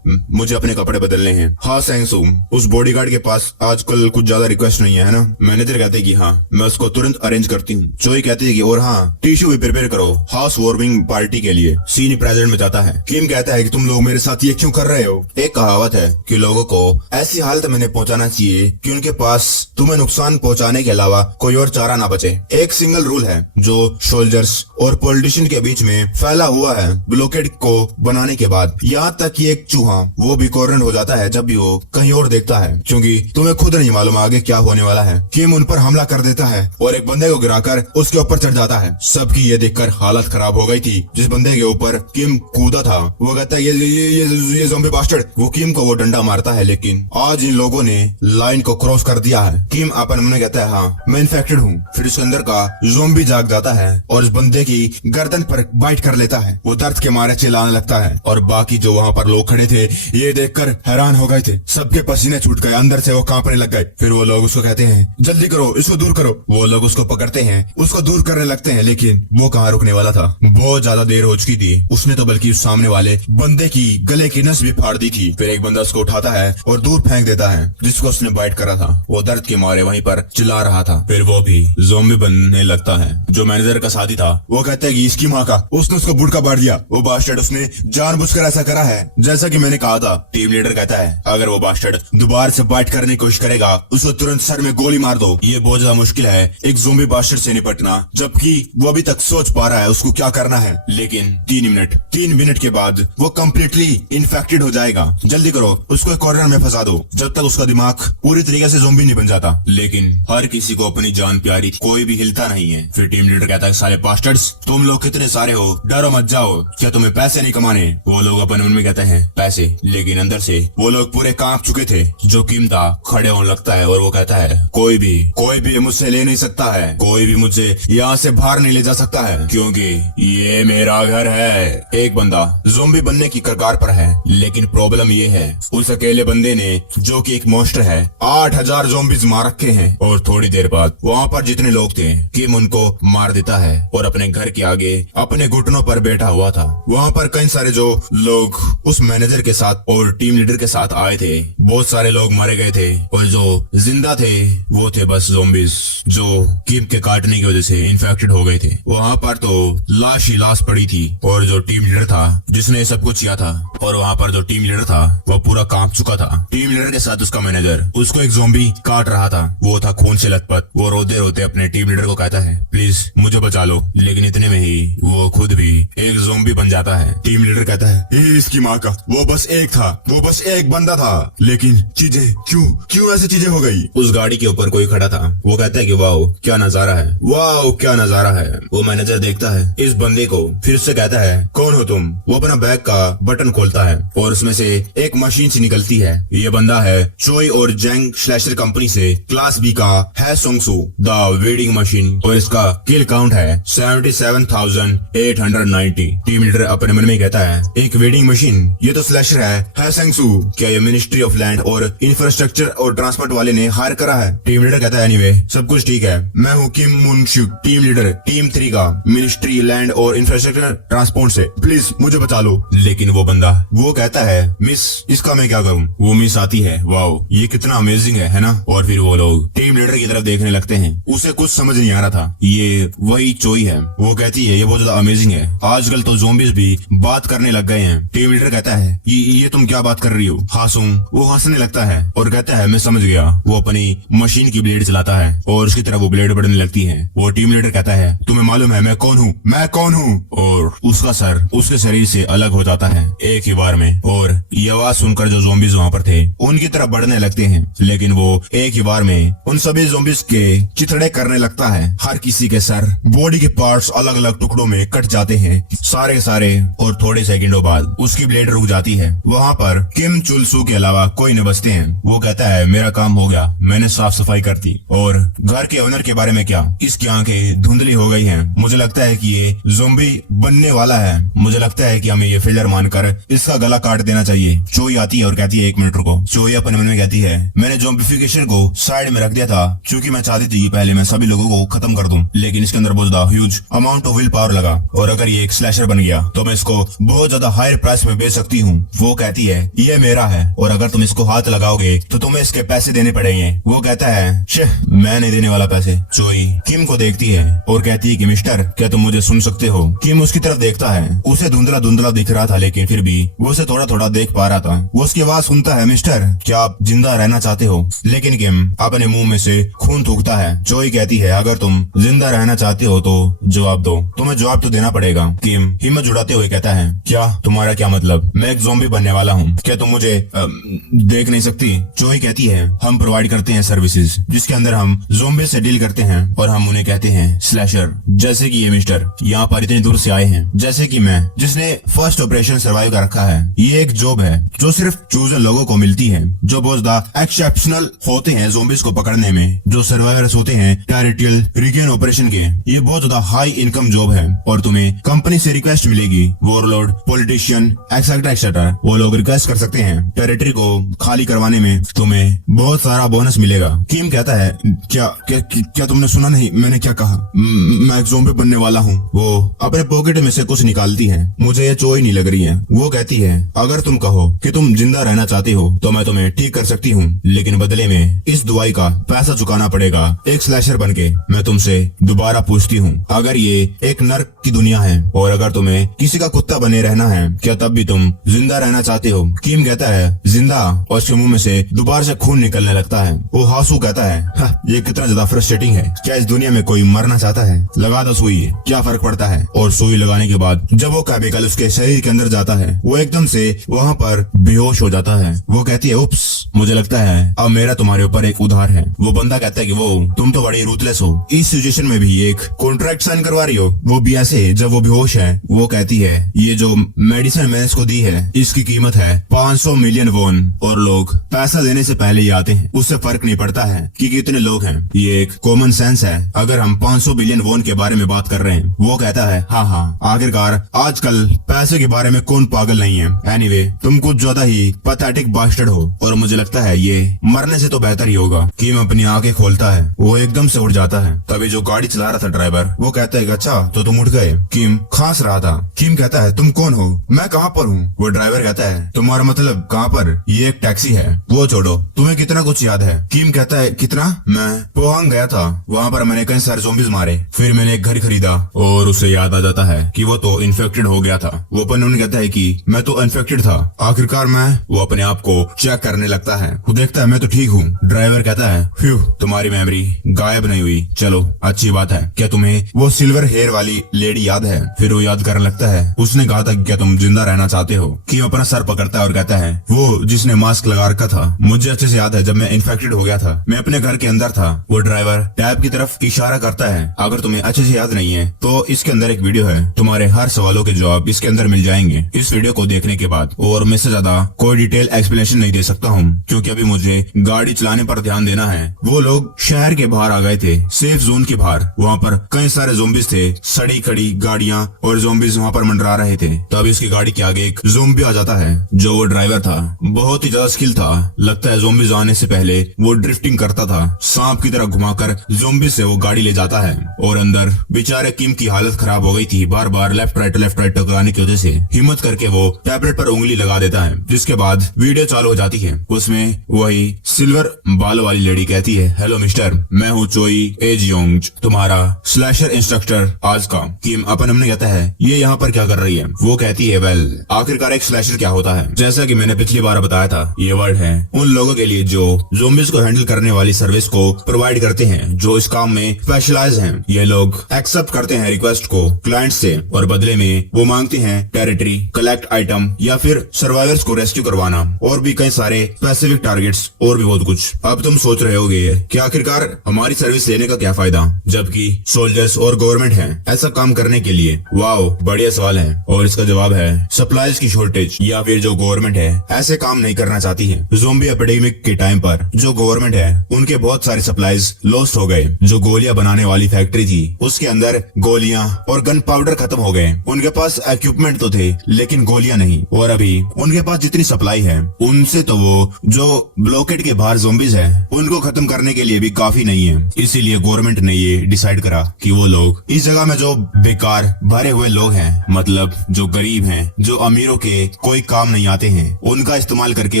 मुझे अपने कपड़े बदलने हैं। हाँ सैंगसू, उस बॉडीगार्ड के पास आजकल कुछ ज्यादा रिक्वेस्ट नहीं है ना? मैनेजर कहते हैं कि हाँ मैं उसको तुरंत अरेंज करती हूँ। चोई कहती है कि और हाँ टिश्यू भी प्रिपेयर करो हाउस वार्मिंग पार्टी के लिए। सीन प्रेसिडेंट में जाता है। किम कहता है कि तुम लोग मेरे साथ ये क्यों कर रहे हो? एक कहावत है कि लोगों को ऐसी हालत में पहुंचाना चाहिए कि उनके पास तुम्हें नुकसान पहुंचाने के अलावा कोई और चारा ना बचे। एक सिंगल रूल है जो सोल्जर्स और पॉलिटिशियन के बीच में फैला हुआ है ब्लॉकेड को बनाने के बाद, यहाँ तक कि एक चूहा वो भी कॉर्नर हो जाता है जब भी वो कहीं और देखता है, क्योंकि तुम्हें खुद नहीं मालूम आगे क्या होने वाला है। किम उन पर हमला कर देता है और एक बंदे को गिराकर उसके ऊपर चढ़ जाता है। सबकी ये देखकर हालत खराब हो गई थी। जिस बंदे के ऊपर किम कूदा था वो कहता है ये ज़ॉम्बी बास्टर्ड। वो किम को वो डंडा मारता है, लेकिन आज इन लोगों ने लाइन को क्रॉस कर दिया है। किम अपन मन में कहता है हाँ मैं इन्फेक्टेड हूँ। फिर उसके अंदर का ज़ॉम्बी जाग जाता है और उस बंदे की गर्दन पर बाइट कर लेता है। वो दर्द के मारे चिल्लाने लगता है और बाकी जो वहाँ पर लोग खड़े थे ये देखकर हैरान हो गए थे। सबके पसीने छूट गए, अंदर से वो कांपने लग गए। फिर वो लोग उसको कहते हैं जल्दी करो, इसको दूर करो। वो लोग उसको पकड़ते हैं, उसको दूर करने लगते हैं, लेकिन वो कहाँ रुकने वाला था। बहुत ज्यादा देर हो चुकी थी। उसने तो बल्कि उस सामने वाले बंदे की गले की नस भी फाड़ दी थी। फिर एक बंदा उसको उठाता है और दूर फेंक देता है जिसको उसने बाइट करा था। वो दर्द के मारे वहीं पर चिल्ला रहा था। फिर वो भी ज़ॉम्बी बनने लगता है। जो मैनेजर का साथी था वो कहता है कि इसकी माँ का, उसने उसको बुड़का बांट दिया। वो बास्टर्ड उसने जानबूझकर ऐसा करा है जैसा कि मैंने कहा था। टीम लीडर कहता है अगर वो बास्टर्ड दोबारा से बाइट करने की कोशिश करेगा उसको तुरंत सर में गोली मार दो। ये बहुत ज्यादा मुश्किल है एक ज़ॉम्बी बास्टर्ड से निपटना, जबकि वो अभी तक सोच पा रहा है उसको क्या करना है। लेकिन 3 मिनट के बाद वो कम्प्लीटली इन्फेक्टेड हो जाएगा। जल्दी करो, उसको एक कॉर्नर में फंसा दो जब तक उसका दिमाग पूरी तरीके से ज़ॉम्बी नहीं बन जाता। लेकिन हर किसी को अपनी जान प्यारी, कोई भी हिलता नहीं है। फिर टीम लीडर कहता है साले बास्टर्ड्स तुम लोग कितने सारे हो, डरो मत जाओ, क्या तुम्हें पैसे नहीं कमाने? वो लोग अपने मन में कहते हैं पैसे, लेकिन अंदर से वो लोग पूरे कांप चुके थे। जो किम था खड़े होने लगता है और वो कहता है कोई भी मुझसे ले नहीं सकता है, कोई भी मुझे यहाँ से बाहर नहीं ले जा सकता है, क्योंकि ये मेरा घर है। एक बंदा ज़ॉम्बी बनने की कगार पर है, लेकिन प्रॉब्लम ये है उस अकेले बंदे ने, जो कि एक मॉन्स्टर है, 8000 ज़ॉम्बीज मार रखे हैं। और थोड़ी देर बाद वहाँ पर जितने लोग थे किम उनको मार देता है और अपने घर के आगे अपने घुटनों पर बैठा हुआ था। वहाँ पर कई सारे जो लोग उस मैनेजर के साथ और टीम लीडर के साथ आए थे, बहुत सारे लोग मारे गए थे और जो जिंदा थे वो थे बस ज़ॉम्बीज जो किम के काटने की वजह से इन्फेक्टेड हो गए थे। वहाँ पर तो लाश ही लाश पड़ी थी और जो टीम लीडर था जिसने ये सब कुछ किया था, और वहाँ पर जो टीम लीडर था वो पूरा कांप चुका था। टीम लीडर के साथ उसका मैनेजर, उसको एक ज़ॉम्बी काट रहा था। वो था खून से लथपथ। वो रोते रोते अपने टीम लीडर को कहता है, प्लीज मुझे बचा लो, लेकिन इतने में ही वो खुद भी एक ज़ॉम्बी बन जाता है। टीम लीडर कहता है, ये इसकी माँ का, वो बस एक था, वो बस एक बंदा था, लेकिन चीजें क्यों ऐसी चीजें हो गई। उस गाड़ी के ऊपर कोई खड़ा था। वो कहता है कि वाओ क्या नजारा है, वाओ क्या नजारा है। वो मैनेजर देखता है इस बंदे को, फिर उससे कहता है, कौन हो तुम। वो अपना बैग का बटन खोलता है और उसमें से एक मशीन से निकलती है। ये बंदा है चोई और जेंग स्लैशर कंपनी से क्लास बी का है सोंगसू द वेडिंग मशीन, और इसका किल काउंट है 77,890। टीम लीडर अपने मन में कहता है, एक वेडिंग मशीन, ये तो स्लैशर है सेंगसू। क्या ये मिनिस्ट्री ऑफ लैंड और इंफ्रास्ट्रक्चर और ट्रांसपोर्ट वाले ने हायर करा है। टीम लीडर कहता है, एनीवे सब कुछ ठीक है, मैं हूँ किम मुन शुक, टीम लीडर टीम 3 का, मिनिस्ट्री लैंड और इंफ्रास्ट्रक्चर ट्रांसपोर्ट से, प्लीज मुझे बचा लो। लेकिन वो बंदा वो कहता है, मिस इसका मैं क्या करूँ। वो मिस आती है, वाओ ये कितना अमेजिंग है ना। और फिर वो लोग टीम लीडर की तरफ देखने लगते हैं। उसे कुछ समझ नहीं आ रहा था, ये वही चोई है। वो कहती है, ये बहुत ज्यादा अमेजिंग है, आजकल तो ज़ॉम्बीज़ भी बात करने लग गए हैं। टीम लीडर कहता है, ये तुम क्या बात कर रही हो। हासूंग वो हंसने लगता है और कहता है, मैं समझ गया। वो अपनी मशीन की ब्लेड चलाता है और उसकी तरफ वो ब्लेड बढ़ने लगती है। वो टीम लीडर कहता है, तुम्हें मालूम है मैं कौन हूँ, मैं कौन हूँ। और उसका सर उसके शरीर से अलग हो जाता है एक ही बार में, और ये आवाज सुनकर जो ज़ॉम्बीज़ वहाँ पर थे उनकी तरफ बढ़ने लगते हैं। लेकिन वो एक ही बार में उन सभी ज़ॉम्बीज़ के चिथड़े करने लगता है। हर किसी के सर, बॉडी के पार्ट्स अलग अलग टुकड़ों में कट जाते हैं सारे के सारे, और थोड़े सेकंडों बाद उसकी ब्लेड रुक जाती है। वहाँ पर किम चुलसू के अलावा कोई न बचते हैं। वो कहता है, मेरा काम हो गया, मैंने साफ सफाई कर दी। और घर के ओनर के बारे में क्या, इसकी आंखें धुंधली हो गई हैं। मुझे लगता है कि ये ज़ॉम्बी बनने वाला है। मुझे लगता है कि हमें ये फेलियर मानकर इसका गला काट देना चाहिए। चोई आती है और कहती है, एक मिनट रुको। चोई अपने मन में कहती है, मैंने ज़ॉम्बिफिकेशन को साइड में रख दिया था क्योंकि मैं चाहती थी पहले मैं सभी लोगों को खत्म कर दूं, लेकिन इसके अंदर बहुत ज्यादा huge amount of will power लगा, और अगर ये एक स्लैशर बन गया तो मैं इसको बहुत ज्यादा हायर प्राइस में बेच सकती हूँ। वो कहती है, ये मेरा है, और अगर तुम इसको हाथ लगाओगे तो तुम्हें इसके पैसे देने पड़ेंगे। वो कहता है, मैं नहीं देने वाला पैसे। चोई किम को देखती है और कहती है कि मिस्टर, क्या तुम मुझे सुन सकते हो। किम उसकी तरफ देखता है। उसे धुंधला धुंधला दिख रहा था, लेकिन फिर भी वो उसे थोड़ा थोड़ा देख पा रहा था। वो उसकी आवाज सुनता है, मिस्टर क्या आप जिंदा रहना चाहते हो। लेकिन किम अपने मुंह में से खून थूकता है। चोई कहती है, अगर तुम जिंदा रहना चाहते हो तो जवाब दो, तुम्हें जवाब तो देना पड़ेगा। किम हिम्मत जुटाते हुए कहता है, क्या तुम्हारा क्या मतलब, मैं एक ज़ॉम्बी बनने वाला हूँ, क्या तुम मुझे देख नहीं सकती। चोई कहती है, हम प्रोवाइड करते हैं सर्विसेज जिसके अंदर हम ज़ॉम्बी से डील करते हैं, और हम उन्हें कहते हैं स्लैशर। जैसे कि ये मिस्टर यहाँ पर इतनी दूर से आए हैं, जैसे कि मैं, जिसने फर्स्ट ऑपरेशन सर्वाइव कर रखा है। ये एक जॉब है जो सिर्फ चूजन लोगों को मिलती है, जो बहुत ज्यादा एक्सेप्शनल होते हैं ज़ॉम्बीज़ को पकड़ने में, जो सर्वाइवर्स होते हैं टेरिटोरियल रीजन ऑपरेशन के। ये बहुत ज्यादा हाई इनकम जॉब है, और तुम्हें कंपनी से रिक्वेस्ट मिलेगी, वॉरलॉर्ड, पॉलिटिशियन, एक्सेट्रा एक्सेट्रा, वो लोग रिक्वेस्ट कर सकते हैं टेरिटरी को खाली करवाने में तुम्हें बहुत सारा बोनस मिलेगा। किम कहता है, क्या तुमने सुना नहीं, मैंने क्या कहा, मैं एक ज़ॉम्बी बनने वाला हूँ। वो अपने पॉकेट में से कुछ निकालती है। मुझे ये चोई नहीं लग रही है। वो कहती है, अगर तुम कहो कि तुम जिंदा रहना चाहते हो तो मैं तुम्हें ठीक कर सकती हूँ, लेकिन बदले में इस दवाई का पैसा चुकाना पड़ेगा। एक स्लैशर बनके मैं तुमसे दोबारा पूछती हूँ, अगर ये एक नर्क की दुनिया है और अगर तुम्हें किसी का कुत्ता बने रहना है, क्या तब भी तुम जिंदा रहना चाहते हो। किम कहता है, जिंदा, और उसके मुंह में से दोबारा से खून निकलने लगता है। वो हासू कहता है, ये कितना ज्यादा फ्रस्ट्रेटिंग है, क्या इस दुनिया में कोई मरना चाहता है, लगा दो सुई, क्या फर्क पड़ता है। और सुई लगाने के बाद जब वो केमिकल उसके शरीर के अंदर जाता है, वो एकदम से वहाँ पर बेहोश हो जाता है। वो कहती है, उप्स, मुझे लगता है अब मेरा तुम्हारे ऊपर एक उधार है। वो बंदा कहता है कि वो तुम तो बड़ी रूथलेस हो, इस सिचुएशन में भी एक कॉन्ट्रैक्ट साइन करवा रही हो, वो भी ऐसे जब वो बेहोश है। वो कहती है, ये जो मेडिसिन मैंने इसको दी है इसकी कीमत है 500 मिलियन वॉन, और लोग पैसा देने से पहले ही आते हैं, उससे फर्क नहीं पड़ता है कि कितने लोग हैं। ये एक कॉमन सेंस है अगर हम 500 बिलियन वॉन के बारे में बात कर रहे हैं। वो कहता है, हाँ, आखिरकार आजकल पैसे के बारे में कौन पागल नहीं है। एनीवे, तुम कुछ ज्यादा ही पैथेटिक बास्टर्ड हो, और मुझे लगता है ये मरने से तो बेहतर ही होगा। किम अपनी आंखें खोलता है, वो एकदम से उठ जाता है। तभी जो गाड़ी चला रहा था ड्राइवर, वो कहता है, अच्छा तो तुम उठ गए। किम खांस रहा था। किम कहता है, तुम कौन हो, मैं कहाँ पर हूँ। वो ड्राइवर कहता है, तुम्हारा मतलब कहाँ पर, ये एक टैक्सी है। वो छोड़ो, तुम्हें कितना कुछ याद है। किम कहता है, कितना, मैं पोहांग गया था, वहाँ पर मैंने कई सारे ज़ॉम्बीज़ मारे, फिर मैंने एक घर खरीदा, और उसे याद आ जाता है कि वो तो इन्फेक्टेड हो गया था। वो अपन उन्हें कहता है कि मैं तो इन्फेक्टेड था। आखिरकार वो अपने आप को चेक करने लगता है। वो देखता है मैं तो ठीक हूँ। ड्राइवर कहता है फ्यू, तुम्हारी मेमोरी गायब नहीं हुई, चलो अच्छी बात है। क्या तुम्हें वो सिल्वर हेयर वाली लेडी याद है? फिर वो याद करने लगता है। उसने कहा था कि क्या तुम जिंदा रहना चाहते हो? कि अपना सर पकड़ता है और कहता है वो जिसने मास्क लगा रखा था, मुझे अच्छे से याद है जब मैं इन्फेक्टेड हो गया था, मैं अपने घर के अंदर था। वो ड्राइवर टैब की तरफ इशारा करता है। अगर तुम्हें अच्छे से याद नहीं है तो इसके अंदर एक वीडियो है, तुम्हारे हर सवालों के जवाब इसके अंदर मिल जाएंगे इस वीडियो को देखने के बाद। और मैं से ज्यादा कोई डिटेल एक्सप्लेनेशन नहीं दे सकता हूँ क्योंकि अभी मुझे गाड़ी चलाने पर ध्यान देना है। वो लोग शहर के बाहर आ गए थे, सेफ जोन के बाहर। वहाँ पर कई सारे ज़ोंबीज थे, सड़ी खड़ी गाड़ियाँ और ज़ोंबीज वहाँ पर मंडरा रहे थे। तब इसकी गाड़ी के आगे एक ज़ोंबी आ जाता है। जो वो ड्राइवर था बहुत ही ज्यादा स्किल था। लगता है ज़ोंबीज आने से पहले वो ड्रिफ्टिंग करता था, सांप की तरह घुमाकर ज़ोंबी से वो गाड़ी ले जाता है। और अंदर बेचारे किम की हालत खराब हो गई थी, बार बार लेफ्ट राइट टकराने की वजह से। हिम्मत करके वो टैबलेट पर उंगली लगा देता है। जिसके बाद वीडियो चालू हो जाती है। उसमें वही सिल्वर बाल वाली लेडी कहती है हेलो मिस्टर, मैं हूँ चोई एजियोंग, तुम्हारा स्लैशर इंस्ट्रक्टर आज का। किम अपन हमने कहता है ये यहाँ पर क्या कर रही है? वो कहती है वेल, आखिरकार एक स्लैशर क्या होता है? जैसा कि मैंने पिछली बार बताया था, ये वर्ड है उन लोगों के लिए जो ज़ोंबीज को हैंडल करने वाली सर्विस को प्रोवाइड करते हैं, जो इस काम में स्पेशलाइज हैं। ये लोग एक्सेप्ट करते हैं रिक्वेस्ट को क्लाइंट से और बदले में वो मांगते हैं टेरिटरी, कलेक्ट आइटम या फिर सर्वाइवर्स को रेस्क्यू करवाना और भी कई सारे स्पेसिफिक टारगेट्स और भी बहुत कुछ। अब तुम सोच रहे होगे कि आखिरकार हमारी सर्विस लेने का क्या फायदा जबकि सोल्जर्स और गवर्नमेंट हैं ऐसा काम करने के लिए? वाओ, बढ़िया सवाल है और इसका जवाब है सप्लाईज की शॉर्टेज, या फिर जो गवर्नमेंट है ऐसे काम नहीं करना चाहती है। ज़ोंबी एपिडेमिक के टाइम पर जो गवर्नमेंट है उनके बहुत सारे सप्लाईज लॉस्ट हो गए। जो गोलियां बनाने वाली फैक्ट्री थी उसके अंदर गोलियां और गन पाउडर खत्म हो गए। उनके पास इक्विपमेंट तो थे लेकिन गोलियां नहीं। और अभी उनके पास जितनी सप्लाई है उनसे तो वो जो ब्लॉकेड के बाहर ज़ोंबीज है उनको खत्म करने के लिए भी काफी नहीं है। इसीलिए गवर्नमेंट ने ये डिसाइड करा कि वो लोग इस जगह में जो बेकार भरे हुए लोग हैं, मतलब जो गरीब हैं, जो अमीरों के कोई काम नहीं आते हैं, उनका इस्तेमाल करके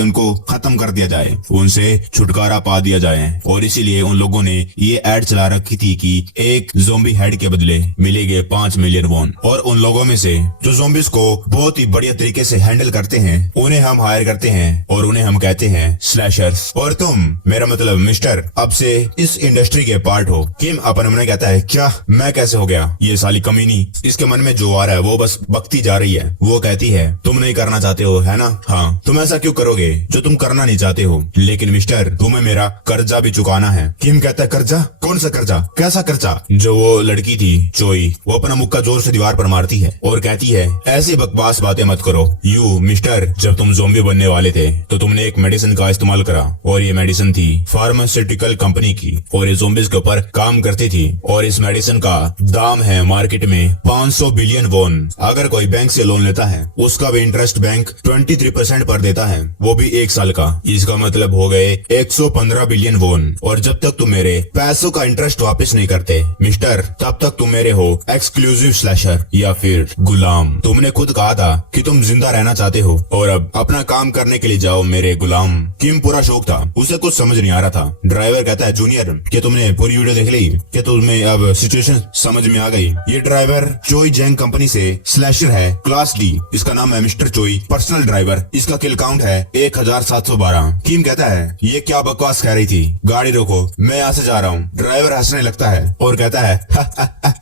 उनको खत्म कर दिया जाए, उनसे छुटकारा पा दिया जाए। और इसीलिए उन लोगों ने ये एड चला रखी थी कि एक ज़ोंबी हेड के बदले मिलेंगे 5 मिलियन वॉन। और उन लोगों में से जो ज़ोंबीज को बहुत ही बढ़िया तरीके से हैंडल करते हैं उन्हें हम हायर करते हैं और उन्हें हम कहते हैं स्लैशर्स। और तुम, मेरा मतलब मिस्टर, अब से इस इंडस्ट्री के पार्ट हो। किम अपन हमने कहता है क्या मैं कैसे हो गया? ये साली कमीनी, इसके मन में जो आ रहा है वो बस बकती जा रही है। वो कहती है तुम नहीं करना चाहते हो है ना? हाँ, तुम ऐसा क्यों करोगे जो तुम करना नहीं चाहते हो? लेकिन मिस्टर तुम्हें मेरा कर्जा भी चुकाना है। किम कहता है कर्जा? कौन सा कर्जा? कैसा कर्जा? जो वो लड़की थी चोई, वो अपना मुक्का जोर से दीवार पर मारती है और कहती है ऐसी बकवास बातें मत करो। यू मिस्टर, जब तुम ज़ोंबी बनने वाले थे तो तुमने एक मेडिसिन का इस्तेमाल करा और ये मेडिसिन थी फार्मास्यूटिकल कंपनी की और ये ज़ोंबीज के ऊपर काम करती थी। और इस मेडिसिन का दाम है मार्केट में 500 बिलियन वॉन। अगर कोई बैंक से लोन लेता है उसका भी इंटरेस्ट बैंक 23% पर देता है, वो भी 1 साल का। इसका मतलब हो गए 115 बिलियन वॉन। और जब तक तुम मेरे पैसों का इंटरेस्ट वापस नहीं करते मिस्टर, तब तक तुम मेरे हो एक्सक्लूसिव स्लैशर या फिर गुलाम। तुमने खुद कहा था कि तुम जिंदा रहना चाहते हो और अब अपना काम करने के लिए जाओ मेरे गुलाम। किम पूरा शौक था, उसे कुछ समझ नहीं आ रहा था। ड्राइवर कहता है जूनियर, क्या तुमने पूरी वीडियो देख ली? क्या तुम्हें अब सिचुएशन समझ में आ गई? ये ड्राइवर चोई जैंग कंपनी से स्लैशर है, क्लास डी। इसका नाम है मिस्टर चोई, पर्सनल ड्राइवर। इसका किल काउंट है 1712। किम कहता है ये क्या बकवास कह रही थी, गाड़ी रोको, मैं यहाँ से जा रहा हूँ। ड्राइवर हंसने लगता है और कहता है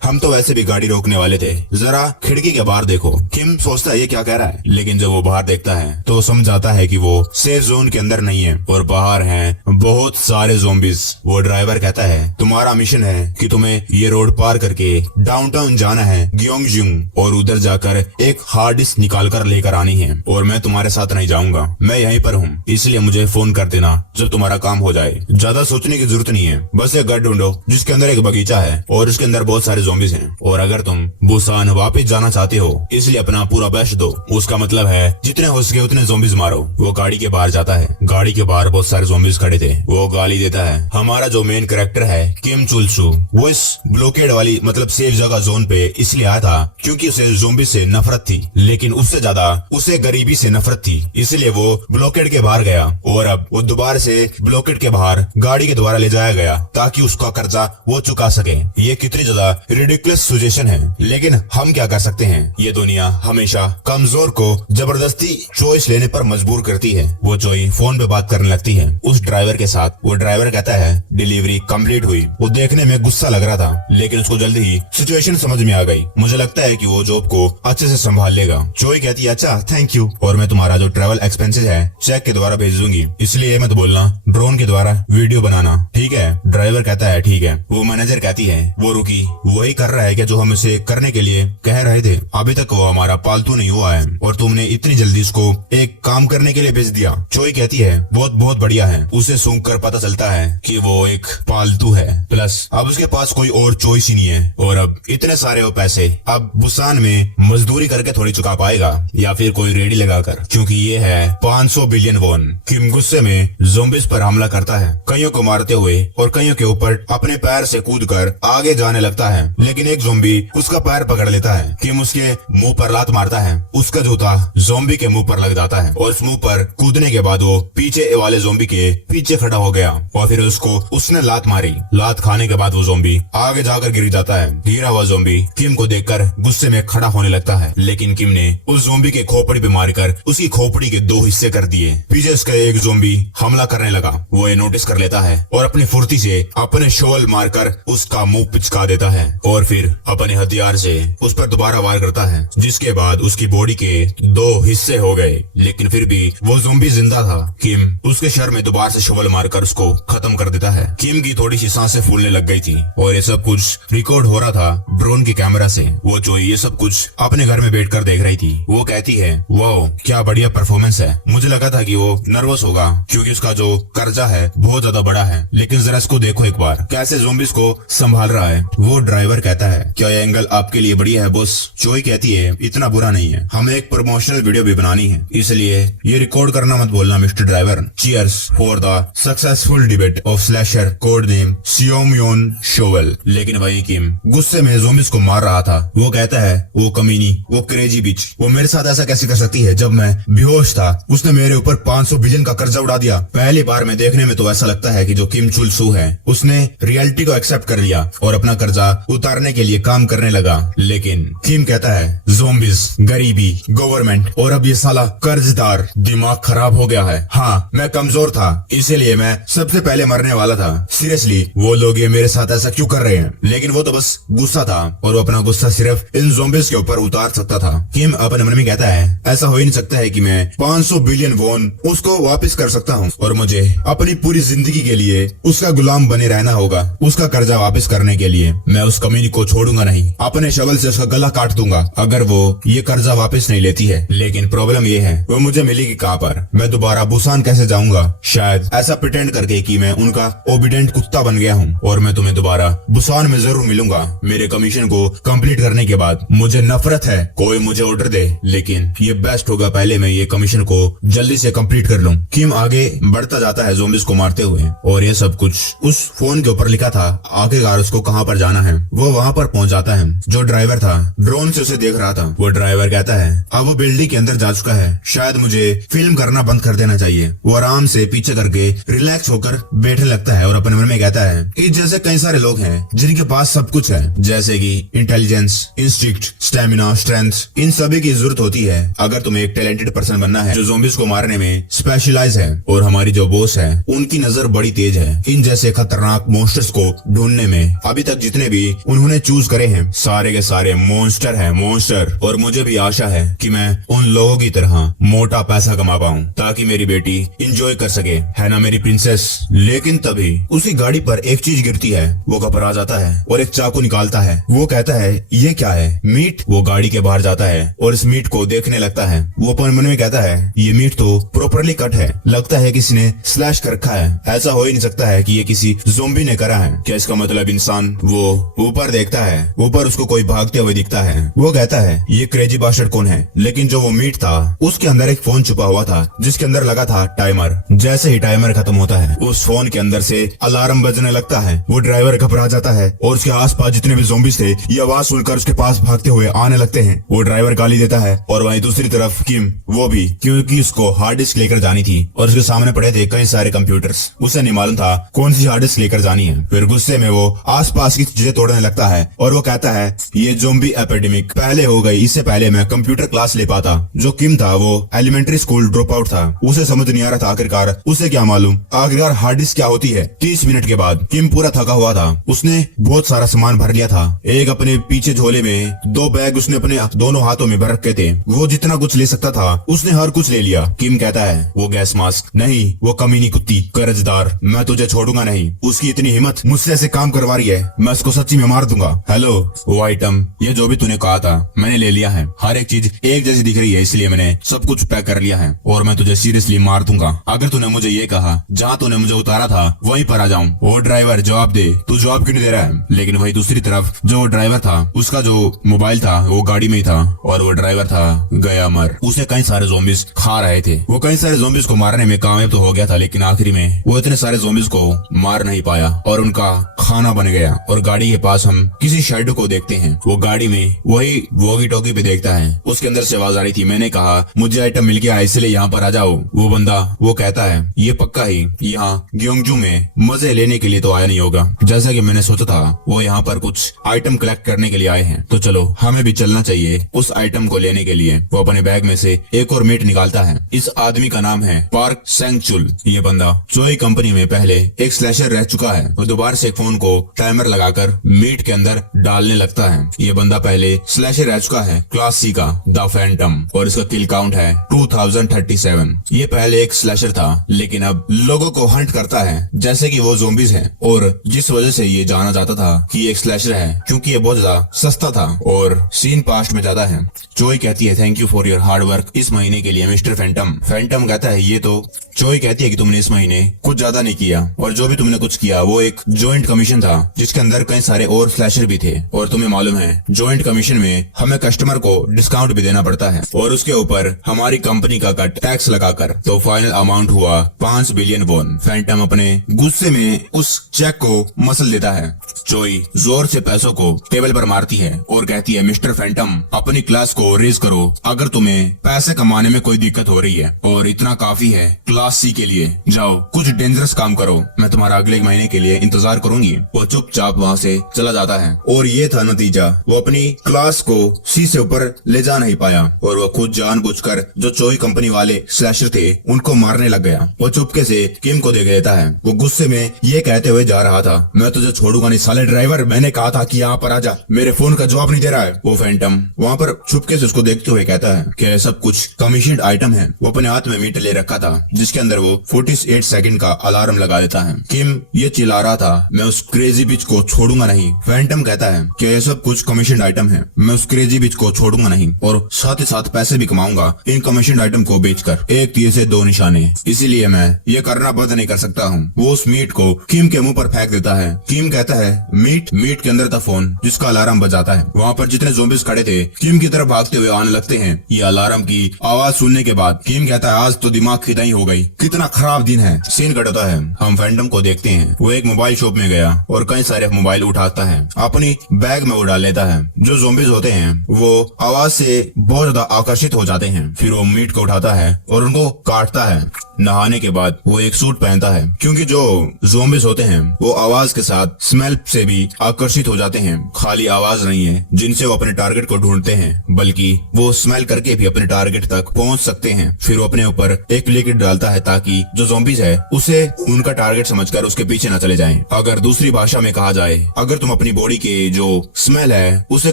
हम तो वैसे भी गाड़ी रोकने वाले थे, जरा खिड़की के बाहर देखो। किम सोचता है ये क्या कह रहा है, लेकिन जब वो बाहर देखता है तो समझ आता है कि वो सेफ जोन के अंदर नहीं है और बाहर हैं बहुत सारे ज़ोंबीज। वो ड्राइवर कहता है तुम्हारा मिशन है कि तुम्हें ये रोड पार करके डाउनटाउन जाना है ग्योंगजिंग और उधर जाकर एक हार्ड डिस्क निकाल कर लेकर आनी है। और मैं तुम्हारे साथ नहीं जाऊंगा, मैं यहीं पर हूँ, इसलिए मुझे फोन कर देना जब तुम्हारा काम हो जाए। ज्यादा सोचने की जरूरत नहीं है, बस एक घर ढूंढो जिसके अंदर एक बगीचा है और उसके अंदर बहुत सारे ज़ोंबीज हैं। और अगर तुम बुसान वापस जाना चाहते हो इसलिए अपना पूरा बेस्ट दो। उसका मतलब है जितने हो सके उतने ज़ोंबीज मारो। वो गाड़ी के बाहर जाता है, गाड़ी के बाहर बहुत सारे ज़ोंबीज खड़े थे। वो गाली देता है। हमारा जो मेन कैरेक्टर है किम चुलसू, वो इस ब्लॉकेड वाली मतलब सेफ जगह जोन पे इसलिए आया था क्योंकि उसे ज़ोंबी से नफरत थी, लेकिन उससे ज्यादा उसे गरीबी से नफरत थी। इसलिए वो ब्लॉकेड के बाहर गया और अब वो दोबारा से ब्लॉकेड के बाहर गाड़ी के द्वारा ले जाया गया ताकि उसका कर्जा वो चुका सके। ये कितनी ज्यादा रिडिकुलस सजेशन है, लेकिन हम क्या कर सकते हैं? ये दुनिया हमेशा कमजोर को जबरदस्ती चॉइस लेने पर मजबूर करती है। वो चोई फोन पे बात करने लगती है उस ड्राइवर के साथ। वो ड्राइवर कहता है डिलीवरी कंप्लीट हुई। वो देखने में गुस्सा लग रहा था, लेकिन उसको जल्दी ही सिचुएशन समझ में आ गई। मुझे लगता है कि वो जॉब को अच्छे से संभाल लेगा। चोई कहती है अच्छा थैंक यू, और मैं तुम्हारा जो ट्रैवल एक्सपेंसेस है चेक के द्वारा भेज दूंगी, इसलिए मत बोलना ड्रोन के द्वारा वीडियो बनाना, ठीक है। ड्राइवर कहता है ठीक है। वो मैनेजर कहती है वो रुकी वही कर रहा है क्या जो हम इसे करने के लिए कह रहे थे। अभी तक वो हमारा पालतू नहीं हुआ है और तुमने इतनी जल्दी उसको एक काम करने के लिए भेज दिया। चोई कहती है बहुत बहुत बढ़िया है। उसे सूंघ कर पता चलता है कि वो एक पालतू है, प्लस अब उसके पास कोई और चॉइस ही नहीं है। और अब इतने सारे वो पैसे अब बुसान में मजदूरी करके थोड़ी चुका पाएगा या फिर कोई रेडी लगाकर, क्योंकि ये है 500 बिलियन वॉन। किम गुस्से में ज़ोंबीज पर हमला करता है, कईयों को मारते हुए और कईयों के ऊपर अपने पैर से कूदकर आगे जाने लगता है। लेकिन एक ज़ोंबी उसका पैर पकड़ लेता है। किम उसके मुंह पर लात मारता है। उसका जूता ज़ोंबी के मुंह पर लग जाता है और उस मुंह पर कूदने के बाद वो पीछे वाले ज़ोंबी के पीछे खड़ा हो गया और फिर उसको उसने लात मारी। लात खाने के बाद वो ज़ोंबी आगे जाकर गिर जाता है। गिरा हुआ ज़ोंबी किम को देखकर गुस्से में खड़ा होने लगता है, लेकिन किम ने उस ज़ोंबी के खोपड़ी पे मारकर उसकी खोपड़ी के 2 हिस्से कर दिए। पीछे उसका एक ज़ोंबी हमला करने लगा। वो ये नोटिस कर लेता है और अपनी फुर्ती से अपने शोल मारकर उसका मुंह पिचका देता है और फिर अपने हथियार से उस पर दोबारा वार करता है, जिसके बाद उसकी बॉडी के 2 हिस्से हो गए। लेकिन फिर भी वो ज़ोंबी जिंदा था। किम उसके सर में दोबारा से शोल मारकर उसको खत्म कर देता है। किम की थोड़ी सी सांसें फूलने लग गई थी और ये सब कुछ रिकॉर्ड हो रहा था ड्रोन के कैमरा से। वो जो ये सब कुछ अपने घर में बैठकर देख रही थी। वो कहती है वाओ क्या बढ़िया परफॉर्मेंस है। मुझे लगा था कि वो नर्वस होगा क्योंकि उसका जो कर्जा है बहुत ज्यादा बड़ा है, लेकिन जरा इसको देखो एक बार कैसे ज़ोंबीज को संभाल रहा है। वो ड्राइवर कहता है क्या ये एंगल आपके लिए बढ़िया है बॉस। चोई कहती है इतना बुरा नहीं है, हमें एक प्रमोशनल वीडियो भी बनानी है, इसलिए ये रिकॉर्ड करना मत बोलना mister driver. Cheers for the successful debate of slasher code name Seomyeon shovel. लेकिन वही किम गुस्से में ज़ोंबीज को मार रहा था। वो कहता है वो कमीनी, वो क्रेजी बिच, वो मेरे साथ ऐसा कैसे कर सकती है जब मैं बेहोश था। उसने मेरे ऊपर 500 बिलियन का कर्जा उड़ा दिया। पहली बार में देखने में तो ऐसा लगता है कि जो किम चुल सू है उसने रियलिटी को एक्सेप्ट कर लिया और अपना कर्जा उतारने के लिए काम करने लगा। लेकिन किम कहता है ज़ोंबीज, गरीबी, गवर्नमेंट और अब ये साला कर्जदार, दिमाग खराब हो गया है। हाँ मैं कमजोर था इसीलिए मैं सबसे पहले मरने वाला था। सीरियसली वो लोग ये मेरे साथ ऐसा क्यों कर रहे हैं। लेकिन वो तो बस गुस्सा था और वो अपना गुस्सा सिर्फ इन ज़ोंबीज के ऊपर उतार सकता था। किम अपने मन में कहता है ऐसा हो ही नहीं सकता है कि मैं 500 बिलियन वॉन उसको वापस कर सकता हूँ और मुझे अपनी पूरी जिंदगी के लिए उसका गुलाम बने रहना होगा। उसका कर्जा वापस करने के लिए मैं उस कमीनी को छोड़ूंगा नहीं, अपने शवल से उसका गला काट दूंगा अगर वो ये कर्जा वापस नहीं लेती है। लेकिन प्रॉब्लम ये है वो मुझे मिलेगी कहाँ पर, मैं दोबारा बुसान कैसे जाऊंगा। शायद ऐसा प्रिटेंड करके कि मैं उनका ओबीडेंट कुत्ता बन गया हूँ और मैं तुम्हें दोबारा बुसान में जरूर मिलूंगा। मेरे कमीशन को कंप्लीट करने के बाद मुझे नफरत है कोई मुझे ऑर्डर दे, लेकिन ये बेस्ट होगा पहले मैं ये कमीशन को जल्दी से कंप्लीट कर लूं। किम आगे बढ़ता जाता है ज़ोंबीज को मारते हुए और ये सब कुछ उस फोन के ऊपर लिखा था। आखिरकार उसको कहाँ पर जाना है। वो वहाँ पर पहुँच जाता है। जो ड्राइवर था ड्रोन से उसे देख रहा था। वो ड्राइवर कहता है अब वो बिल्डिंग के अंदर जा चुका है, शायद मुझे फिल्म करना बंद कर देना चाहिए। वो आराम से पीछे करके रिलैक्स होकर बैठने लगता है और अपने मन में कहता है कि जैसे कई सारे लोग हैं जिनके पास सब कुछ है, जैसे कि इंटेलिजेंस, इंस्टिंक्ट, स्टेमिना, स्ट्रेंथ, इन सभी की जरूरत होती है अगर तुम्हें एक टैलेंटेड पर्सन बनना है जो ज़ोंबीज को मारने में स्पेशलाइज है। और हमारी जो बॉस है उनकी नजर बड़ी तेज है इन जैसे खतरनाक मॉन्स्टर्स को ढूंढने में। अभी तक जितने भी उन्होंने चूज करे हैं सारे के सारे मॉन्स्टर है, मॉन्स्टर। और मुझे भी आशा है कि मैं उन लोगों की तरह मोटा पैसा कमा पाऊं ताकि मेरी बेटी इंजॉय कर सके, है ना मेरी प्रिंसेस। लेकिन तभी उसी गाड़ी पर एक चीज गिरती है। वो घबरा जाता है और एक चाकू निकालता है। वो कहता है ये क्या है, मीट। वो गाड़ी के बाहर जाता है और इस मीट को देखने लगता है। वो अपने मन में कहता है ये मीट तो प्रॉपरली कट है, लगता है किसी ने स्लैश कर रखा है। ऐसा हो ही नहीं सकता है कि ये किसी ज़ोंबी ने करा है। क्या इसका मतलब इंसान। वो ऊपर देखता है, ऊपर उसको कोई भागते हुए दिखता है। वो कहता है ये क्रेजी बास्टर्ड कौन है। लेकिन जो वो मीट था उसके अंदर एक फोन छुपा हुआ था जिसके अंदर लगा था टाइमर। जैसे ही टाइमर खत्म होता है उस फोन के अंदर से अलार्म बजने लगता है। वो ड्राइवर घबरा जाता जाता है और उसके आसपास जितने भी ज़ॉम्बीज थे ये आवाज सुनकर उसके पास भागते हुए आने लगते हैं। वो ड्राइवर गाली देता है और वहीं दूसरी तरफ किम वो भी, क्योंकि उसको हार्ड डिस्क लेकर जानी थी और उसके सामने पड़े थे कई सारे कंप्यूटर्स। उसे नहीं मालूम था कौन सी हार्ड डिस्क लेकर जानी है। फिर गुस्से में वो आसपास की चीजें तोड़ने लगता है और वो कहता है ये ज़ॉम्बी एपिडेमिक पहले हो गई, इससे पहले मैं कंप्यूटर क्लास ले पाता। जो किम था वो एलिमेंट्री स्कूल ड्रॉप आउट था। उसे समझ नहीं आ रहा था आखिरकार उसे क्या मालूम आखिरकार हार्ड डिस्क क्या होती है। 30 मिनट के बाद किम पूरा थका हुआ था। उसने बहुत सारा सामान भर लिया था। एक अपने पीछे झोले में 2 बैग उसने अपने दोनों हाथों में भर रखे थे। वो जितना कुछ ले सकता था उसने हर कुछ ले लिया। किम कहता है वो गैस मास्क नहीं, वो कमीनी कुत्ती कर्जदार, मैं तुझे छोड़ूंगा नहीं। उसकी इतनी हिम्मत, मुझसे ऐसे काम करवा रही है, मैं उसको सच्ची में मार दूंगा। हेलो वो आइटम, ये जो भी तूने कहा था मैंने ले लिया है। हर एक चीज एक जैसी दिख रही है इसलिए मैंने सब कुछ पैक कर लिया है और मैं तुझे सीरियसली मार दूंगा अगर तूने मुझे ये कहा जहाँ तूने मुझे उतारा था वहीं पर आ जाऊं। वो ड्राइवर जवाब दे, तू जवाब क्यों नहीं दे रहा है? लेकिन वही दूसरी तरफ जो ड्राइवर था उसका जो मोबाइल था वो गाड़ी में ही था और वो ड्राइवर था गया मर। उसे कई सारे ज़ॉम्बीज खा रहे थे। वो कई सारे ज़ॉम्बीज को मारने में कामयाब तो हो गया था लेकिन आखिरी में वो इतने सारे ज़ॉम्बीज को मार नहीं पाया और उनका खाना बन गया। और गाड़ी के पास हम किसी शेड को देखते हैं। वो गाड़ी में वही वॉकी टॉकी पे देखता है। उसके अंदर से आवाज आ रही थी, मैंने कहा मुझे आइटम मिल गया इसलिए यहाँ पर आ जाओ। वो बंदा वो कहता है ये पक्का ही यहाँ ग्योंगजू में मजे लेने के लिए तो आया नहीं होगा। जैसा कि मैंने सोचा था वो यहाँ पर कुछ आइटम कलेक्ट करने के लिए आए हैं, तो चलो हमें भी चलना चाहिए उस आइटम को लेने के लिए। वो अपने बैग में से एक और मीट निकालता है। इस आदमी का नाम है पार्क सेंगचुल। ये बंदा चोई कंपनी में पहले एक स्लैशर रह चुका है। वो दोबारा से फोन को टाइमर लगाकर मीट के अंदर डालने लगता है। ये बंदा पहले स्लैशर रह चुका है क्लास सी का, द फैंटम, और इसका किल काउंट है 2037। ये पहले एक स्लैशर था लेकिन अब लोगों को हंट करता है जैसे कि वो ज़ॉम्बीज हैं। और जिस वजह से ये जाना जाता था कि एक स्लैशर है क्योंकि ये बहुत ज्यादा सस्ता था और सीन पास्ट में जाता है। चोई कहती है thank you for your hard work इस महीने के लिए मिस्टर फैंटम। फैंटम कहता है ये तो चोई कहती है कि तुमने इस महीने कुछ ज्यादा नहीं किया और जो भी तुमने कुछ किया वो एक जॉइंट कमीशन था जिसके अंदर कई सारे और स्लैशर भी थे। और तुम्हें मालूम है जॉइंट कमीशन में हमें कस्टमर को डिस्काउंट भी देना पड़ता है और उसके ऊपर हमारी कंपनी का कट टैक्स लगाकर तो फाइनल अमाउंट हुआ 5 बिलियन वॉन। फैंटम अपने गुस्से में उस चेक को मसल देता है। चोई जोर से पैसों को टेबल पर मारती है और कहती है मिस्टर फैंटम अपनी क्लास को रेज करो अगर तुम्हें पैसे कमाने में कोई दिक्कत हो रही है और इतना काफी है क्लास सी के लिए। जाओ कुछ डेंजरस काम करो, मैं तुम्हारा अगले महीने के लिए इंतजार करूंगी। वो चुपचाप वहाँ से चला जाता है और ये था नतीजा। वो अपनी क्लास को सी से ऊपर ले जा नहीं पाया और वो खुद जानबूझकर जो चोई कंपनी वाले स्लैशर थे उनको मारने लग गया। वो चुपके से किम को देख लेता है। वो गुस्से में ये कहते हुए जा रहा था मैं तुझे छोड़ूंगा नहीं साले ड्राइवर, मैंने कहा था कि यहाँ पर आजा, मेरे फोन का जवाब नहीं दे रहा है। वो फैंटम वहाँ पर चुपके से उसको देखते हुए कहता है कि सब कुछ कमीशन्ड आइटम है। वो अपने हाथ में मीट ले रखा था जिसके अंदर वो 48 सेकंड का अलार्म लगा देता है। किम ये चिल्ला रहा था मैं उस क्रेजी बिच को छोड़ूंगा नहीं। फैंटम कहता है कि ये सब कुछ कमीशन्ड आइटम है, मैं उस क्रेजी बिच को छोड़ूंगा नहीं और साथ ही साथ पैसे भी कमाऊंगा इन कमीशन्ड आइटम को बेचकर। एक तीर से 2 निशाने, इसीलिए मैं ये करना बंद नहीं कर सकता हूँ। वो उस मीट को किम के मुंह पर फेंक देता है। किम कहता है मीट के अंदर था फोन जिसका अलार्म बजाता है। वहाँ पर जितने ज़ॉम्बीज खड़े थे किम की तरफ भागते हुए आने लगते हैं। ये अलार्म की आवाज सुनने के बाद किम कहता है आज तो दिमाग खिदाई हो गई, कितना खराब दिन है। सीन कट होता है, हम फैंटम को देखते हैं। वो एक मोबाइल शॉप में गया और कई सारे मोबाइल उठाता है, अपनी बैग में उड़ा लेता है। जो ज़ॉम्बीज होते हैं वो आवाज से बहुत ज्यादा आकर्षित हो जाते हैं। फिर वो मीट को उठाता है और उनको काटता है। नहाने के बाद वो एक सूट पहनता है क्योंकि जो ज़ॉम्बीज होते हैं वो आवाज के साथ स्मेल से भी आकर्षित हो जाते हैं। खाली आवाज नहीं है जिनसे वो अपने टारगेट को ढूंढते हैं बल्कि वो स्मेल करके भी अपने टारगेट तक पहुंच सकते हैं। फिर वो अपने ऊपर एक लिक्विड डालता है ताकि जो ज़ॉम्बीज है उसे उनका टारगेट समझकर उसके पीछे न चले जाएं। अगर दूसरी भाषा में कहा जाए अगर तुम अपनी बॉडी के जो स्मेल है उसे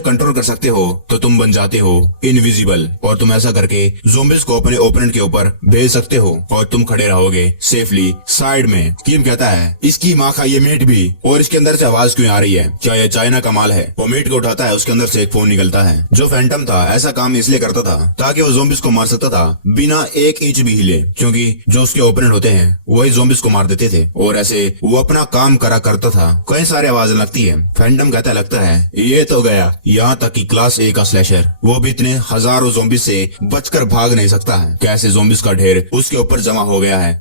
कंट्रोल कर सकते हो तो तुम बन जाते हो इनविजिबल और तुम ऐसा करके ज़ॉम्बीज को अपने ओपोनेंट के ऊपर भेज सकते हो और तुम खड़े रहोगे सेफली साइड में। किम कहता है इसकी माँ का ये मीट भी, और इसके अंदर से आवाज क्यों आ रही है, क्या ये चाइना का माल है? वो मीट को उठाता है, उसके अंदर से एक फोन निकलता है। जो फैंटम था ऐसा काम इसलिए करता था ताकि वो ज़ॉम्बीज को मार सकता था बिना 1 इंच भी हिले, क्योंकि जो उसके ओपोनेंट होते हैं वही ज़ॉम्बीज को मार देते थे और ऐसे वो अपना काम करा करता था। कई सारे आवाजें लगती है। फैंटम कहता लगता है ये तो गया, यहाँ तक कि क्लास ए का स्लैशर वो भी इतने हजारों ज़ॉम्बीज से बचकर भाग नहीं सकता है। कैसे ज़ॉम्बीज का ढेर उसके ऊपर जमा हो गया है।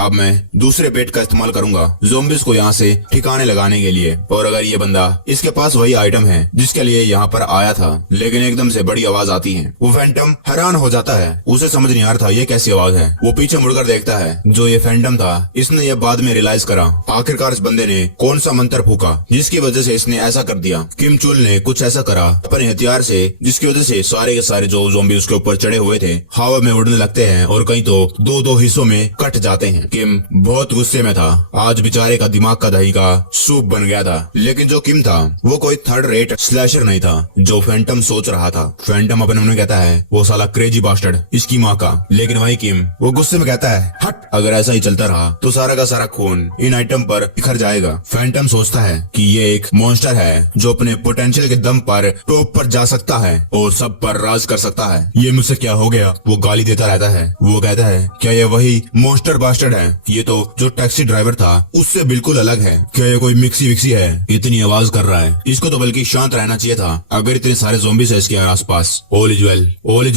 अब मैं दूसरे पेट का इस्तेमाल करूंगा ज़ॉम्बीज को यहाँ से ठिकाने लगाने के लिए। और अगर ये बंदा इसके पास वही आइटम है जिसके लिए यहाँ पर आया था, लेकिन एकदम से बड़ी आवाज आती है। वो फैंटम हैरान हो जाता है, उसे समझ नहीं आ रहा था ये कैसी आवाज है। वो पीछे मुड़कर देखता है, जो ये फैंटम था इसने ये बाद में रियलाइज करा आखिरकार इस बंदे ने कौन सा मंत्र फूका जिसकी वजह से इसने ऐसा कर दिया। किम चुल ने कुछ ऐसा करा अपने हथियार से जिसकी वजह से सारे के सारे जो ज़ॉम्बी उसके ऊपर चढ़े हुए थे हवा में उड़ने लगते हैं और कहीं तो दो दो हिस्सों में कट जाते हैं। किम बहुत गुस्से में था, आज बेचारे का दिमाग का दही का सूप बन गया था। लेकिन जो किम था वो कोई थर्ड रेट स्लैशर नहीं था जो फैंटम सोच रहा था। फैंटम अपने मन में कहता है वो साला क्रेजी बास्टर्ड, इसकी माँ का। लेकिन वही किम वो गुस्से में कहता है हट, अगर ऐसा ही चलता रहा तो सारा का सारा खून इन आइटम पर बिखर जाएगा। फैंटम सोचता है कि ये एक मॉन्स्टर है जो अपने पोटेंशियल के दम पर टॉप पर जा सकता है और सब पर राज कर सकता है। ये मुझसे क्या हो गया, वो गाली देता रहता है। वो कहता है क्या ये वही मॉन्स्टर बास्टर्ड है? ये तो जो टैक्सी ड्राइवर था उससे बिल्कुल अलग है। क्या ये कोई मिक्सी विक्सी है, इतनी आवाज कर रहा है? इसको तो बल्कि शांत रहना चाहिए था अगर इतने सारे ज़ॉम्बीज़ है इसके आसपास। ऑल इज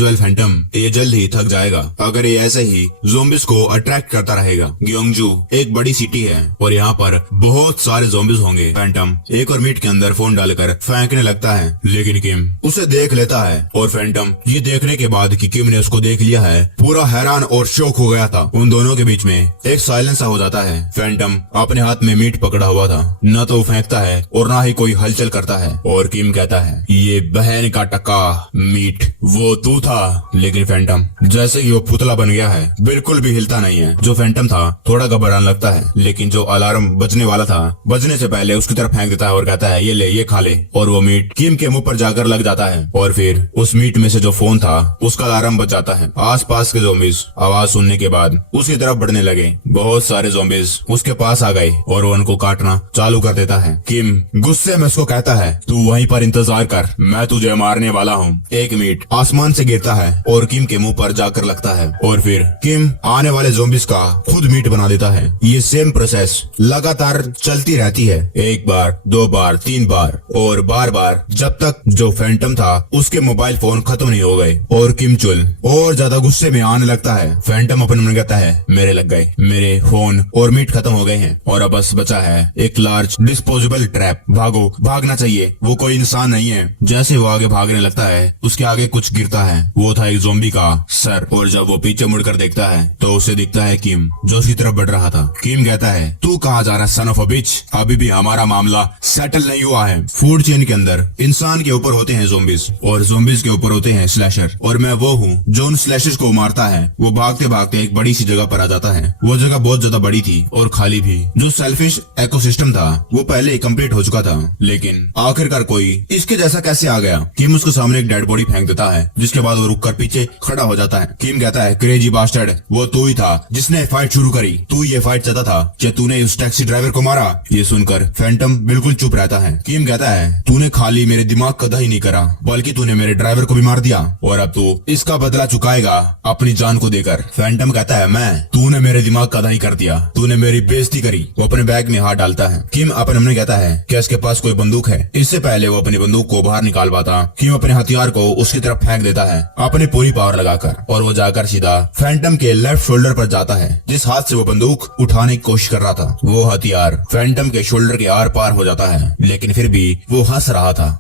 वेल फैंटम, ये जल्द ही थक जाएगा अगर ये ऐसे ही ज़ॉम्बीज़ को अट्रैक्ट करता रहेगा। ग्योंगजू एक बड़ी सिटी है और यहाँ पर बहुत सारे ज़ॉम्बीज़ होंगे। फैंटम एक और मीट के अंदर फोन डालकर फेंकने लगता है, लेकिन किम उसे देख लेता है और फैंटम ये देखने के बाद कि किम ने उसको देख लिया है पूरा हैरान और शौक हो गया था। उन दोनों के बीच में एक साइलेंस सा हो जाता है। फैंटम अपने हाथ में मीट पकड़ा हुआ था, न तो वो फेंकता है और ना ही कोई हलचल करता है। और किम कहता है ये बहन का टक्का मीट वो तू था। लेकिन फैंटम जैसे ही वो पुतला बन गया है बिल्कुल भी हिलता नहीं है। जो फैंटम था थोड़ा घबराने लगता है, लेकिन जो अलार्म बजने वाला था बजने से पहले उसकी तरफ फेंक देता है और कहता है ये ले, ये खा ले। और वो मीट किम के मुंह पर जाकर लग जाता है और फिर उस मीट में से जो फोन था उसका अलार्म बज जाता है। आसपास के ज़ॉम्बीज़ आवाज सुनने के बाद उसकी तरफ बढ़ने लगे। बहुत सारे ज़ॉम्बीज़ उसके पास आ गए और वो उनको काटना चालू कर देता है। किम गुस्से में उसको कहता है तू वहीं पर इंतजार कर, मैं तुझे मारने वाला हूँ। एक मीट आसमान से गिरता है और किम के मुंह पर जाकर लगता है और फिर किम आने वाले ज़ॉम्बीज़ का खुद मीट बना देता है। ये सेम प्रोसेस लगातार चलती रहती है, एक बार, दो बार, तीन बार और बार बार, जब तक जो फैंटम था उसके मोबाइल फोन खत्म नहीं हो गए। और किम चुल और ज्यादा गुस्से में आने लगता है। फैंटम अपने मन में कहता है मेरे लग गए, मेरे फोन और मीट खत्म हो गए हैं और अब बस बचा है एक लार्ज डिस्पोजेबल ट्रैप। भागो, भागना चाहिए, वो कोई इंसान नहीं है। जैसे वो आगे भागने लगता है उसके आगे कुछ गिरता है, वो था एक ज़ॉम्बी का सर। और जब वो पीछे मुड़कर देखता है तो उसे दिखता है किम जो उसकी तरफ बढ़ रहा था। किम कहता है तू कहाँ जा रहा सन ऑफ अ बिच, अभी भी हमारा मामला सेटल नहीं हुआ है। फूड चेन के अंदर इंसान के ऊपर होते हैं ज़ॉम्बीज़ और ज़ॉम्बीज़ के ऊपर होते हैं स्लैशर, और मैं वो हूँ जो उन स्लैशर्स को मारता है। वो भागते भागते एक बड़ी सी जगह पर आ जाता है। वो जगह बहुत ज्यादा बड़ी थी और खाली भी। जो सेल्फिश इकोसिस्टम था वो पहले ही कंप्लीट हो चुका था, लेकिन आखिरकार कोई इसके जैसा कैसे आ गया? किम उसके सामने एक डेड बॉडी फेंक देता है, जिसके बाद वो रुककर पीछे खड़ा हो जाता है। किम कहता है क्रेजी बास्टर्ड, वो तू ही था जिसने फाइट शुरू करी, तू ये फाइट चाहता था, क्या तूने उस टैक्सी ड्राइवर को मारा? ये सुनकर फैंटम बिल्कुल चुप रहता है। किम कहता है तूने खाली मेरे दिमाग का दही नहीं करा बल्कि तूने मेरे ड्राइवर को भी मार दिया और अब तू इसका बदला चुकाएगा अपनी जान को देकर। फैंटम कहता है मैं, तूने मेरे दिमाग का दही कर दिया, तूने मेरी बेइज्जती करी। वो अपने बैग में हाथ डालता है। किम अपने मन में कहता है क्या इसके पास कोई बंदूक है? इससे पहले वो अपनी बंदूक को बाहर निकाल पाता, किम अपने हथियार को उसकी तरफ फेंक देता है अपनी पूरी पावर लगाकर, और वो जाकर सीधा फैंटम के लेफ्ट शोल्डर पर जाता है। जिस हाथ से वो बंदूक उठाने की कोशिश कर रहा था वो हथियार फैंटम के शोल्डर के आर पार हो जाता है, लेकिन फिर भी वो हंस रहा था।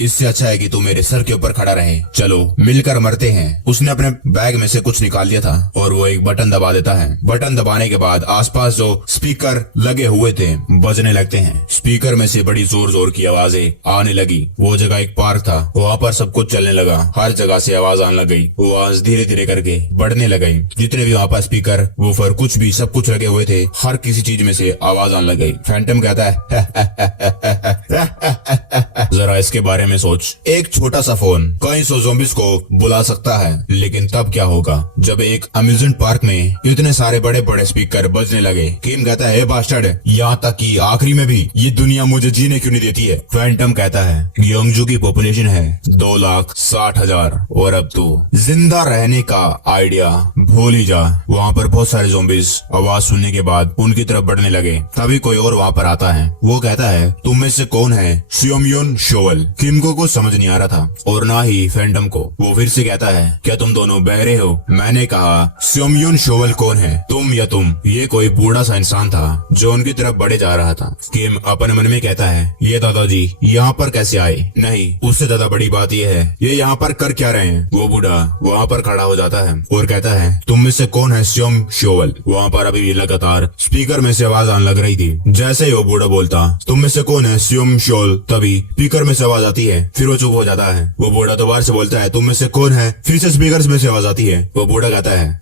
इससे अच्छा है कि तू मेरे सर के ऊपर खड़ा रहे, चलो मिलकर मरते हैं। उसने अपने बैग में से कुछ निकाल दिया था और वो एक बटन दबा देता है। बटन दबाने के बाद आसपास जो स्पीकर लगे हुए थे बजने लगते हैं। स्पीकर में से बड़ी जोर जोर की आवाजें आने लगी। वो जगह एक पार्क था, वहाँ पर सब कुछ चलने लगा, हर जगह से आवाज आने लगी। वो आवाज धीरे धीरे करके बढ़ने लगी। जितने भी वहाँ पर स्पीकर वूफर कुछ भी सब कुछ लगे हुए थे, हर किसी चीज में से आवाज आने लगी। फैंटम कहता है जरा इसके बारे में सोच, एक छोटा सा फोन कई सौ ज़ॉम्बीज़ को बुला सकता है, लेकिन तब क्या होगा जब एक अम्यूजमेंट पार्क में इतने सारे बड़े बड़े स्पीकर बजने लगे। किम कहता है बास्टर्ड, यहाँ तक कि आखिरी में भी ये दुनिया मुझे जीने क्यों नहीं देती है? फैंटम कहता है ग्योंगजू की पॉपुलेशन है 2,60,000 और अब तो जिंदा रहने का आइडिया भूल ही जा। वहाँ पर बहुत सारे ज़ॉम्बीज़ आवाज सुनने के बाद उनकी तरफ बढ़ने लगे। तभी कोई और वहाँ पर आता है। वो कहता है तुम में से कौन है सियोमयोन शोवन? शोवल। किम को कुछ समझ नहीं आ रहा था और ना ही फैंटम को। वो फिर से कहता है, क्या तुम दोनों बहरे हो? मैंने कहा, स्योमयून शोवल कौन है, तुम या तुम? ये कोई बूढ़ा सा इंसान था जो उनकी तरफ बढ़े जा रहा था। किम अपने मन में कहता है, ये दादाजी यहाँ पर कैसे आए? नहीं, उससे ज्यादा बड़ी बात यह है, ये यहाँ पर कर क्या रहे हैं? वो बूढ़ा वहाँ पर खड़ा हो जाता है और कहता है, तुम में से कौन है स्योम शोवल? वहाँ पर अभी भी लगातार स्पीकर में से आवाज आने लग रही थी। जैसे ही वो बूढ़ा बोलता, तुम में से कौन है स्योम शोवल, तभी स्पीकर में से आवाज आती है। फिर वो चुप हो जाता है। वो बूढ़ा दोबारा से बोलता है, तुम में से कौन है? फिर से स्पीकर में से आवाज आती है। वो बूढ़ा कहता है,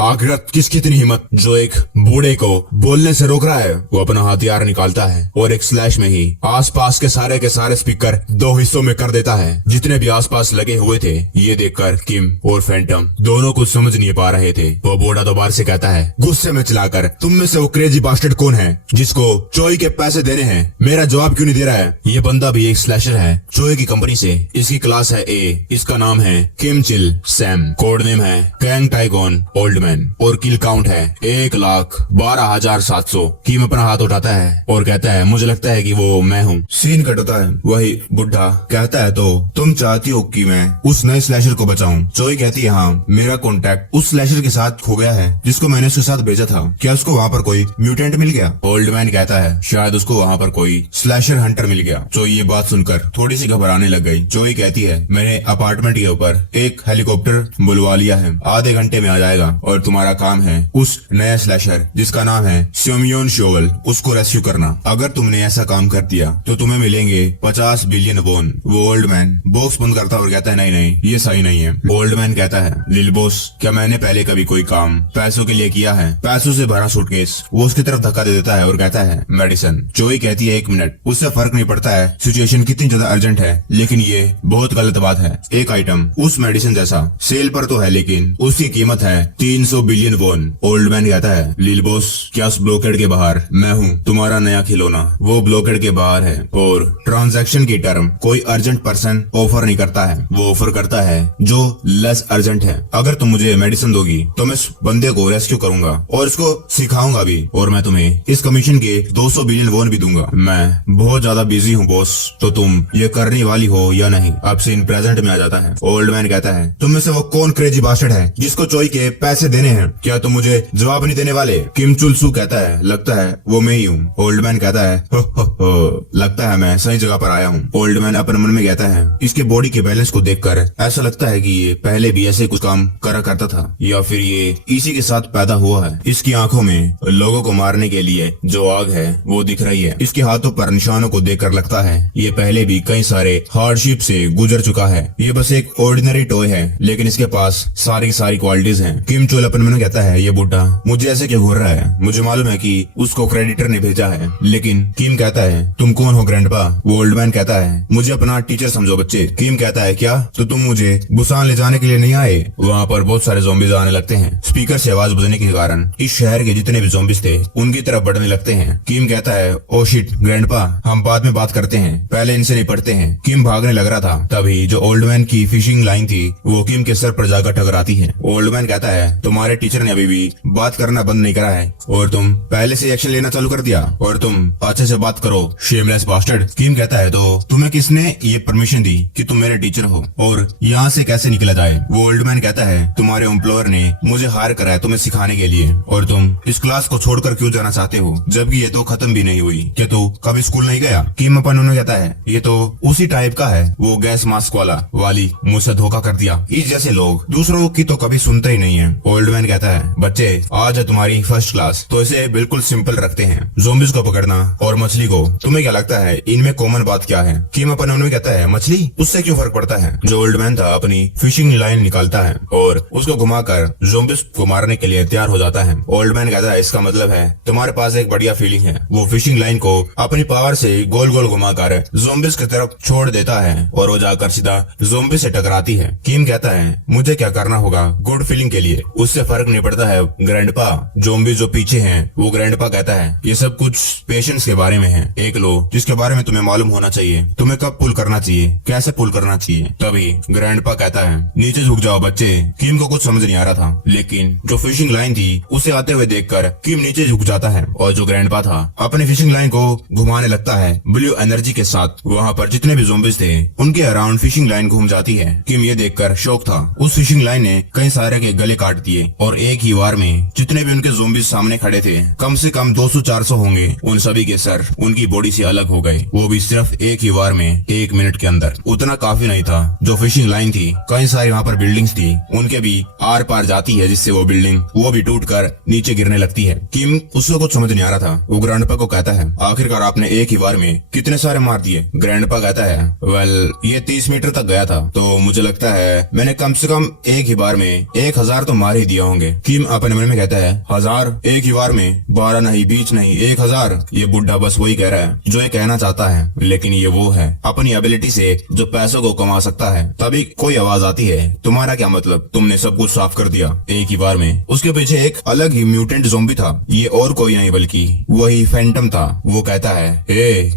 आखिर किसकी इतनी हिम्मत जो एक बूढ़े को बोलने से रोक रहा है? वो अपना हथियार निकालता है और एक स्लैश में ही आसपास के सारे स्पीकर दो हिस्सों में कर देता है, जितने भी आसपास लगे हुए थे। ये देखकर किम और फैंटम दोनों कुछ समझ नहीं पा रहे थे। वो बूढ़ा दोबारा से कहता है, गुस्से में चिल्लाकर, तुम में से वो क्रेजी बास्टर्ड कौन है जिसको चोई के पैसे देने हैं? मेरा जवाब क्यों नहीं दे रहा है? ये बंदा भी एक स्लैशर है चोई की कंपनी से। इसकी क्लास है ए, इसका नाम है किम चिल सैम, कोड नेम है कैंग टाइगोन ओल्डमैन और किल काउंट है 1,12,700। किम अपना हाथ उठाता है और कहता है, मुझे लगता है कि वो मैं हूँ। सीन कट होता है। वही बुढ़ा कहता है, तो तुम चाहती हो कि मैं उस नए स्लैशर को बचाऊं? चोई कहती है, हाँ, मेरा कॉन्टैक्ट उस स्लैशर के साथ खो गया है जिसको मैंने उसके साथ भेजा था। क्या उसको वहाँ पर कोई म्यूटेंट मिल गया? ओल्डमैन कहता है, शायद उसको वहाँ पर कोई स्लैशर हंटर मिल गया। चोई ये बात सुनकर थोड़ी सी घबराने लग गई। चोई कहती है, मैंने अपार्टमेंट के ऊपर एक हेलीकॉप्टर बुलवा लिया है, आधे घंटे में आ जाएगा और तुम्हारा काम है उस नया स्लैशर जिसका नाम है स्योमयोन शोवल, उसको रेस्क्यू करना। अगर तुमने ऐसा काम कर दिया तो तुम्हें मिलेंगे 50 बिलियन वोन। वो ओल्डमैन बॉक्स बंद करता है और कहता है, नहीं, ये सही नहीं है। ओल्डमैन कहता है, लिल बॉस, क्या मैंने पहले कभी कोई काम पैसों के लिए किया है? पैसों से भरा सूटकेस वो उसकी तरफ धक्का दे देता है और कहता है, मेडिसिन। चोई कहती है, 1 मिनट, उससे फर्क नहीं पड़ता है सिचुएशन कितनी ज्यादा अर्जेंट है, लेकिन ये बहुत गलत बात है। एक आइटम उस मेडिसिन जैसा सेल पर तो है, लेकिन उसकी कीमत है 300 बिलियन वोन। ओल्डमैन कहता है, लिल बॉस, क्या उस ब्लॉकेड के बाहर मैं हूँ तुम्हारा नया खिलौना? वो ब्लॉकेड के बाहर है और ट्रांजैक्शन की टर्म कोई अर्जेंट पर्सन ऑफर नहीं करता है, वो ऑफर करता है जो लेस अर्जेंट है। अगर तुम मुझे मेडिसिन दोगी तो मैं इस बंदे को रेस्क्यू करूंगा और इसको सिखाऊंगा भी, और मैं तुम्हें इस कमीशन के 200 बिलियन वोन भी दूंगा। मैं बहुत ज्यादा बिजी हूँ बॉस, तो तुम ये करने वाली हो या नहीं? अब सीन प्रेजेंट में आ जाता है। ओल्डमैन कहता है, तुम में से वो कौन क्रेजी बास्टर्ड है जिसको चोई के पैसे देने हैं? क्या तुम मुझे जवाब नहीं देने वाले? किम चुलसू कहता है, लगता है वो मैं ही हूँ। ओल्डमैन कहता है, हो, लगता है मैं सही जगह पर आया हूँ। ओल्डमैन अपने मन में कहता है, इसके बॉडी के बैलेंस को देखकर ऐसा लगता है कि ये पहले भी ऐसे कुछ काम करा करता था, या फिर ये इसी के साथ पैदा हुआ है। इसकी आंखों में लोगों को मारने के लिए जो आग है वो दिख रही है। इसके हाथों पर निशानों को देखकर लगता है ये पहले भी कई सारे हार्डशिप से गुजर चुका है। ये बस एक ऑर्डिनरी टॉय है, लेकिन इसके पास सारी क्वालिटीज हैं। किम चोल अपने मन में कहता है, ये बूढ़ा मुझे ऐसे क्यों घूर रहा है? मुझे मालूम है कि उसको क्रेडिटर ने भेजा है, लेकिन किम कहता है, तुम कौन हो ग्रैंडपा? वो ओल्डमैन कहता है, मुझे अपना टीचर समझो बच्चे। किम कहता है, क्या तो तुम मुझे बुसान ले जाने के लिए नहीं आए? वहाँ पर बहुत सारे ज़ॉम्बीज आने लगते हैं। स्पीकर से आवाज बजने के कारण इस शहर के जितने भी ज़ॉम्बीज थे उनकी तरफ बढ़ने लगते हैं। किम कहता है, ओ शिट ग्रैंडपा, हम बाद में बात करते हैं, पहले इनसे निपटते हैं। किम भागने लग रहा था, तभी जो ओल्डमैन की फिशिंग लाइन थी वो किम के सर पर जाकर टकराती है। ओल्डमैन कहता है, तुम्हारे टीचर ने अभी भी बात करना बंद नहीं करा है और तुम पहले से एक्शन लेना चालू कर दिया, और तुम अच्छे से बात करो, शेमलेस बास्टर्ड। किम कहता है, तो तुम्हें किसने ये परमिशन दी कि तुम मेरे टीचर हो और यहाँ से कैसे निकला जाए? वो ओल्डमैन कहता है, तुम्हारे एम्प्लॉयर ने मुझे हायर करा है तुम्हें सिखाने के लिए, और तुम इस क्लास को छोड़कर क्यों जाना चाहते हो जबकि ये तो खत्म भी नहीं हुई? क्या तू कभी स्कूल नहीं गया? किम अपन उन्होंने कहता है, ये तो उसी टाइप का है, वो गैस मास्क वाली मुझसे धोखा कर दिया। इस जैसे लोग दूसरों की तो कभी सुनते ही नहीं है। ओल्डमैन कहता है, बच्चे आज है तुम्हारी फर्स्ट क्लास, तो इसे बिल्कुल सिंपल रखते हैं, ज़ॉम्बीज को पकड़ना और मछली को। तुम्हें क्या लगता है इनमें कॉमन बात क्या है? किम अपन उन्होंने कहता है, मछली, उससे क्यों फर्क पड़ता है? जो ओल्डमैन था अपनी फिशिंग लाइन निकालता है और उसको घुमाकर ज़ॉम्बीज को मारने के लिए तैयार हो जाता है। ओल्डमैन कहता है, इसका मतलब है तुम्हारे पास एक बढ़िया फीलिंग है। वो फिशिंग लाइन को अपनी पावर से गोल गोल घुमाकर ज़ॉम्बीज की तरफ छोड़ देता है और वो जाकर सीधा ज़ॉम्बी से टकराती है। किम कहता है, मुझे क्या करना होगा गुड फीलिंग के लिए? उससे फर्क नहीं पड़ता है ग्रैंडपा, ज़ॉम्बी जो पीछे हैं। वो ग्रैंडपा कहता है, ये सब कुछ पेशेंस के बारे में है, एक लो जिसके बारे में तुम्हें मालूम होना चाहिए, तुम्हें कब पुल करना चाहिए, कैसे पुल करना चाहिए। तभी ग्रैंडपा कहता है, नीचे झुक जाओ बच्चे। किम को कुछ समझ नहीं आ रहा था, लेकिन जो फिशिंग लाइन थी उसे आते हुए देखकर किम नीचे झुक जाता है और जो ग्रैंडपा था अपनी फिशिंग लाइन को घुमाने लगता है ब्लू एनर्जी के साथ। वहाँ पर जितने भी ज़ॉम्बीज थे उनके अराउंड फिशिंग लाइन घूम जाती है। किम ये देखकर शौक था। उस फिशिंग लाइन ने कई सारे के गले काट दिए और एक ही वार में जितने भी उनके ज़ॉम्बीज सामने खड़े थे कम से कम 200-400 होंगे, उन सभी के सर उनकी बॉडी से अलग हो गए, वो भी सिर्फ एक ही वार में 1 मिनट के अंदर। उतना काफी नहीं था। जो फिशिंग लाइन थी कई सारी वहाँ पर बिल्डिंग्स थी, उनके भी आर पार जाती है जिससे वो बिल्डिंग वो भी टूट कर नीचे गिरने लगती है। किम उसको कुछ समझ नहीं आ रहा था। वो ग्रैंडपा को कहता है आखिरकार आपने एक ही वार में कितने सारे मार दिए। ग्रैंडपा कहता है वेल ये 30 मीटर तक गया था तो मुझे लगता है मैंने कम से कम एक ही बार में 1000 तो मार ही दिया होंगे। किम अपने मन में कहता है 1000 एक ही बार में, 12 नहीं, 20 नहीं, 1000। ये बुढ़ा बस वही कह रहा है जो ये कहना चाहता है, लेकिन ये वो है अपनी एबिलिटी से जो पैसों को कमा सकता है। तभी कोई आवाज आती है तुम्हारा क्या मतलब, तुमने सब कुछ साफ कर दिया एक ही बार में। उसके पीछे एक अलग ही म्यूटेंट ज़ॉम्बी था। ये और कोई नहीं बल्कि वही फैंटम था। वो कहता है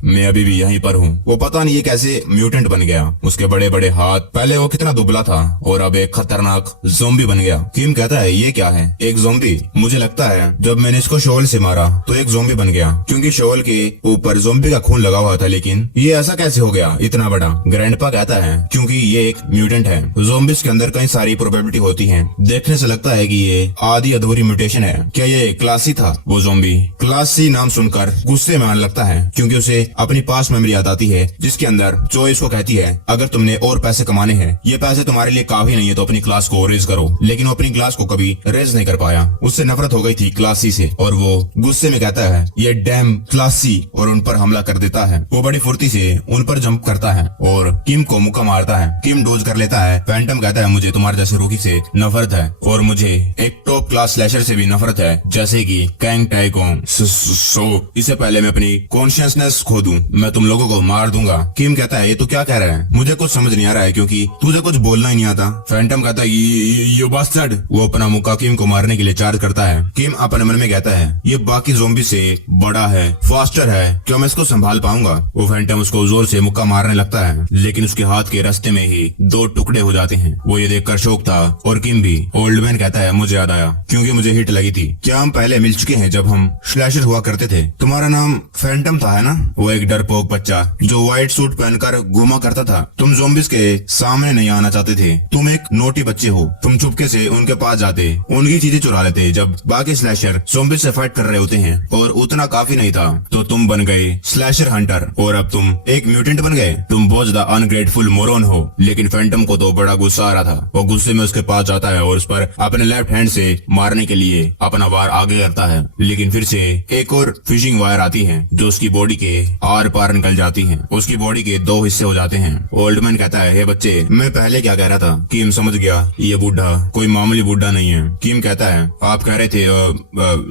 मैं अभी भी यहीं पर हूँ। वो पता नहीं ये कैसे म्यूटेंट बन गया। उसके बड़े बड़े हाथ, पहले वो कितना दुबला था और अब एक खतरनाक ज़ॉम्बी बन गया। किम कहता है ये क्या है, एक ज़ॉम्बी? मुझे लगता है जब मैंने इसको शॉल से मारा तो एक ज़ॉम्बी बन गया, क्योंकि शॉल के ऊपर ज़ॉम्बी का खून लगा हुआ था। लेकिन ये ऐसा कैसे हो गया इतना बड़ा? ग्रैंडपा कहता है क्योंकि ये एक म्यूटेंट है। ज़ॉम्बीज के अंदर कई सारी प्रोबेबिलिटी होती है। देखने से लगता है कि ये आधी अधूरी म्यूटेशन है। क्या ये क्लासी था? वो ज़ॉम्बी क्लासी नाम सुनकर गुस्से में आने लगता है, क्योंकि उसे अपनी पास्ट मेमोरी याद आती है जिसके अंदर जो इसको कहती है अगर तुमने और पैसे कमाने हैं, ये पैसे तुम्हारे लिए काफी नहीं है तो अपनी क्लास को रेज करो। लेकिन वो अपनी क्लास को कभी रेज नहीं कर पाया। उससे नफरत हो गई थी क्लासी से और वो गुस्से में कहता है ये डैम क्लासी, और उन पर हमला कर देता है। वो बड़ी फुर्ती से उन पर जंप करता है और किम को मुक्का मारता है। किम डोज कर लेता है। फैंटम कहता है मुझे तुम्हारे जैसे रोगी से नफरत है और मुझे एक टॉप क्लास स्लैशर से भी नफरत है जैसे कि कैंग टाइकोंग। सो इससे पहले मैं अपनी कॉन्शियसनेस खो दूं मैं तुम लोगों को मार दूंगा। किम कहता है ये तो क्या कह रहा है, मुझे कुछ समझ नहीं आ रहा है क्योंकि तुझे कुछ बोलना ही नहीं आता। फैंटम कहता है ये बास्टर्ड। वो अपना मुक्का किम को मारने के लिए चार्ज करता है। किम अपने मन में कहता है ये बाकी ज़ॉम्बी से बड़ा है, फास्टर है, क्या मैं इसको संभाल पाऊंगा? वो फैंटम उसको जोर से मुक्का मारने लगता है, लेकिन उसके हाथ के रास्ते में ही 2 टुकड़े हो जाते हैं। वो ये देखकर शौक था और किम भी। ओल्ड मैन कहता है मुझे याद आया क्योंकि मुझे हिट लगी थी। क्या हम पहले मिल चुके हैं जब हम स्लैशर हुआ करते थे? तुम्हारा नाम फैंटम था है ना? वो एक डरपोक बच्चा जो व्हाइट सूट पहनकर घूमा करता था। तुम ज़ॉम्बीज के सामने नहीं आना चाहते थे। तुम एक नोटी बच्चे हो। तुम चुपके से उनके पास जाते, उनकी चीजें चुरा लेते जब बाकी स्लैशर ज़ॉम्बीज से फाइट कर रहे होते हैं। और उतना काफी नहीं था तो तुम बन गए स्लैशर हंटर और अब तुम एक म्यूटेंट बन गए। तुम बहुत ज्यादा अनग्रेटफुल मोरन हो। लेकिन फैंटम को तो बड़ा गुस्सा आ रहा था। वो गुस्से में उसके पास जाता है और उस पर अपने लेफ्ट हैंड से मारने के लिए अपना वार आगे करता है। लेकिन फिर से एक और फिशिंग वायर आती है जो उसकी बॉडी के आर पार निकल जाती है। उसकी बॉडी के 2 हिस्से हो जाते हैं। ओल्ड मैन कहता है हे बच्चे, मैं पहले क्या कह रहा था? किम समझ गया ये बुढ़ा कोई मामूली बुढ़ा नहीं है। किम कहता है आप कह रहे थे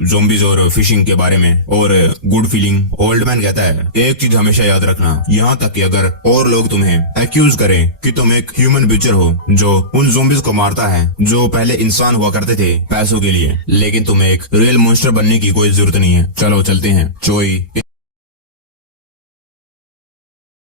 ज़ॉम्बीज और फिशिंग के बारे में और गुड फीलिंग। ओल्ड मैन कहता है एक चीज हमेशा याद रखना, यहाँ तक कि अगर और लोग तुम्हें एक्यूज करें कि तुम एक ह्यूमन बीचर हो जो उन ज़ॉम्बीज को मारता है जो पहले इंसान हुआ करते थे पैसों के लिए, लेकिन तुम्हें एक रियल मॉन्स्टर बनने की कोई जरूरत नहीं है। चलो चलते हैं। चोई